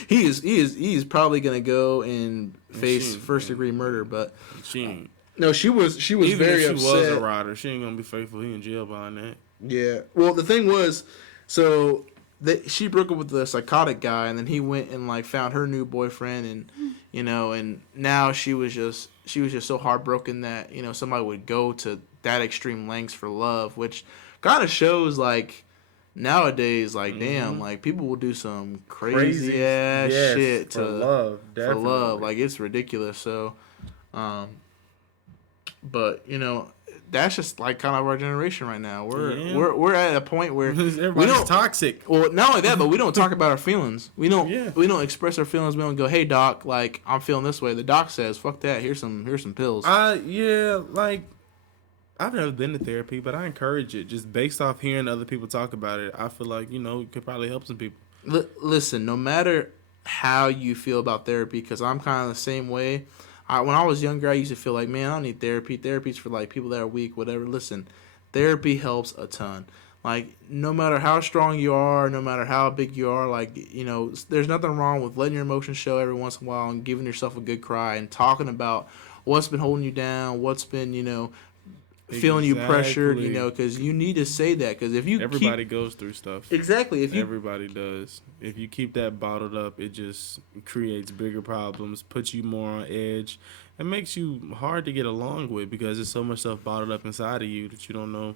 He is probably gonna go and face first-degree murder. But she ain't. No, she was Even very if she upset. was a rider, she ain't gonna be faithful. He in jail behind that. Yeah. Well, the thing was, so she broke up with the psychotic guy, and then he went and like found her new boyfriend, and and now she was just so heartbroken that somebody would go to that extreme lengths for love, which kind of shows like nowadays, like damn, like people will do some crazy ass shit for love, definitely. for love, like it's ridiculous. So, but that's just like kind of our generation right now. We're at a point where everybody's toxic. Well, not only that, but we don't talk about our feelings. We don't express our feelings. We don't go, "Hey doc, like I'm feeling this way." The doc says, "Fuck that. Here's some pills." Like I've never been to therapy, but I encourage it just based off hearing other people talk about it. I feel like it could probably help some people. Listen, no matter how you feel about therapy, because I'm kind of the same way. When I was younger, I used to feel like, man, I don't need therapy. Therapy's for like people that are weak, whatever. Listen, therapy helps a ton. Like, no matter how strong you are, no matter how big you are, like, there's nothing wrong with letting your emotions show every once in a while and giving yourself a good cry and talking about what's been holding you down, what's been, feeling you pressured, because you need to say that. Because if you everybody goes through stuff. Exactly. Everybody does. If you keep that bottled up, it just creates bigger problems, puts you more on edge, and makes you hard to get along with because there's so much stuff bottled up inside of you that you don't know.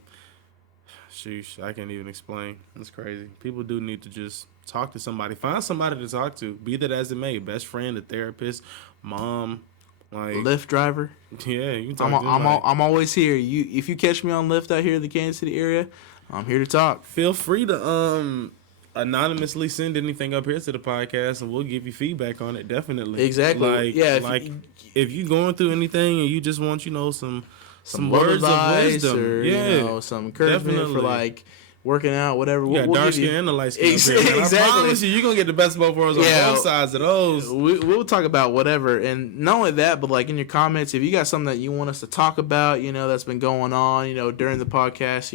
Sheesh, I can't even explain. It's crazy. People do need to just talk to somebody. Find somebody to talk to, be that as it may. Best friend, a therapist, mom. Like Lyft driver. Yeah, you can talk to I'm always here. If you catch me on Lyft out here in the Kansas City area, I'm here to talk. Feel free to anonymously send anything up here to the podcast, and we'll give you feedback on it. Definitely. Exactly. If you're going through anything and you just want some words of wisdom, or some encouragement definitely. For like working out, whatever. You got dark skin and the light skin. Exactly. I promise you're gonna get the best of both worlds on both sides of those. We'll talk about whatever, and not only that, but like in your comments, if you got something that you want us to talk about, that's been going on, during the podcast,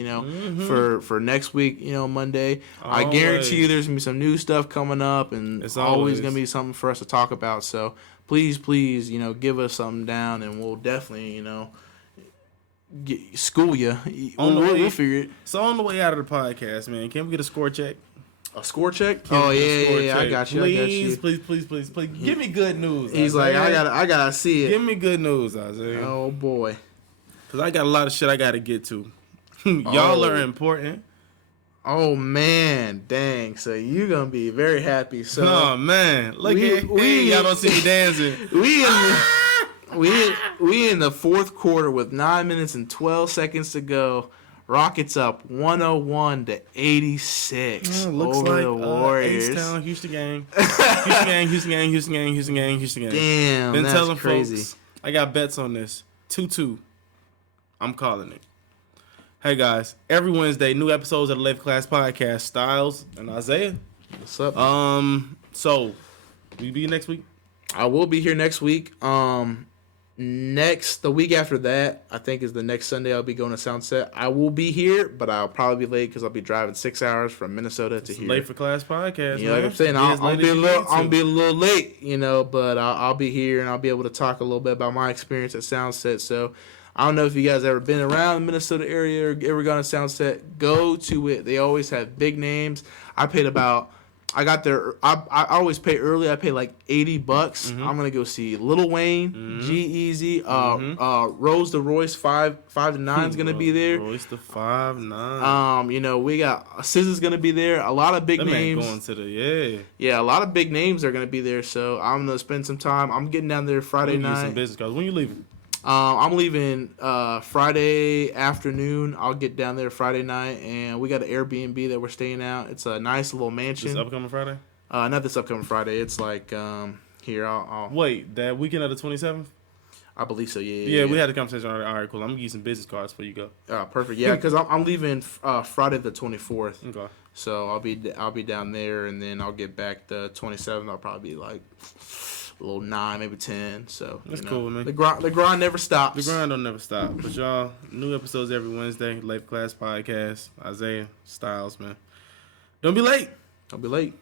for next week, Monday, always. I guarantee you there's gonna be some new stuff coming up, and it's always gonna be something for us to talk about. So please, give us something down, and we'll definitely, school you. We'll figure it. So on the way out of the podcast, man, can we get a score check? A score check? Yeah. I got you. Please. Give me good news. He's Isaiah. Like, I gotta see it. Give me good news, Isaiah. Oh boy. Cause I got a lot of shit I gotta get to. Y'all are important. Oh man, dang! So you're gonna be very happy. So oh man, look at y'all don't see me dancing. We in the fourth quarter with 9 minutes and 12 seconds to go. Rockets up 101-86 looks over like the Warriors. H-Town, Houston gang. Houston gang. Damn, Been that's telling crazy. Folks, I got bets on this. 2-2. I'm calling it. Hey guys, every Wednesday, new episodes of the Late4Class podcast. Stiles and Isaiah. What's up? So will you be next week? I will be here next week. The week after that, I think is the next Sunday. I'll be going to Soundset. I will be here, but I'll probably be late because I'll be driving 6 hours from Minnesota to here. Late4Class podcast. Like I'm saying, I'll be a little late, but I'll be here and I'll be able to talk a little bit about my experience at Soundset. So I don't know if you guys ever been around the Minnesota area or ever gone to Soundset. Go to it. They always have big names. I got there. I always pay early. I pay like $80. Mm-hmm. I'm gonna go see Lil Wayne, G-Eazy, Rose the Royce 5 to 9 is gonna be there. Royce the 5'9". We got SZA's gonna be there. A lot of big names. Going to the a lot of big names are gonna be there. So I'm gonna spend some time. I'm getting down there Friday night. Some business cards. When you leaving? I'm leaving Friday afternoon. I'll get down there Friday night, and we got an Airbnb that we're staying at. It's a nice little mansion. This upcoming Friday? Not this upcoming Friday. It's like here. I'll wait. That weekend of the 27th? I believe so. Yeah. We had a conversation already. All right, cool. I'm gonna give you some business cards before you go. Perfect. Yeah, because I'm leaving Friday the 24th. Okay. So I'll be down there, and then I'll get back the 27th. I'll probably be like a little 9, maybe 10. So that's cool, man. The grind never stops. The grind don't never stop. But y'all, new episodes every Wednesday. Late4Class podcast. Isaiah, Stiles, man. Don't be late. Don't be late.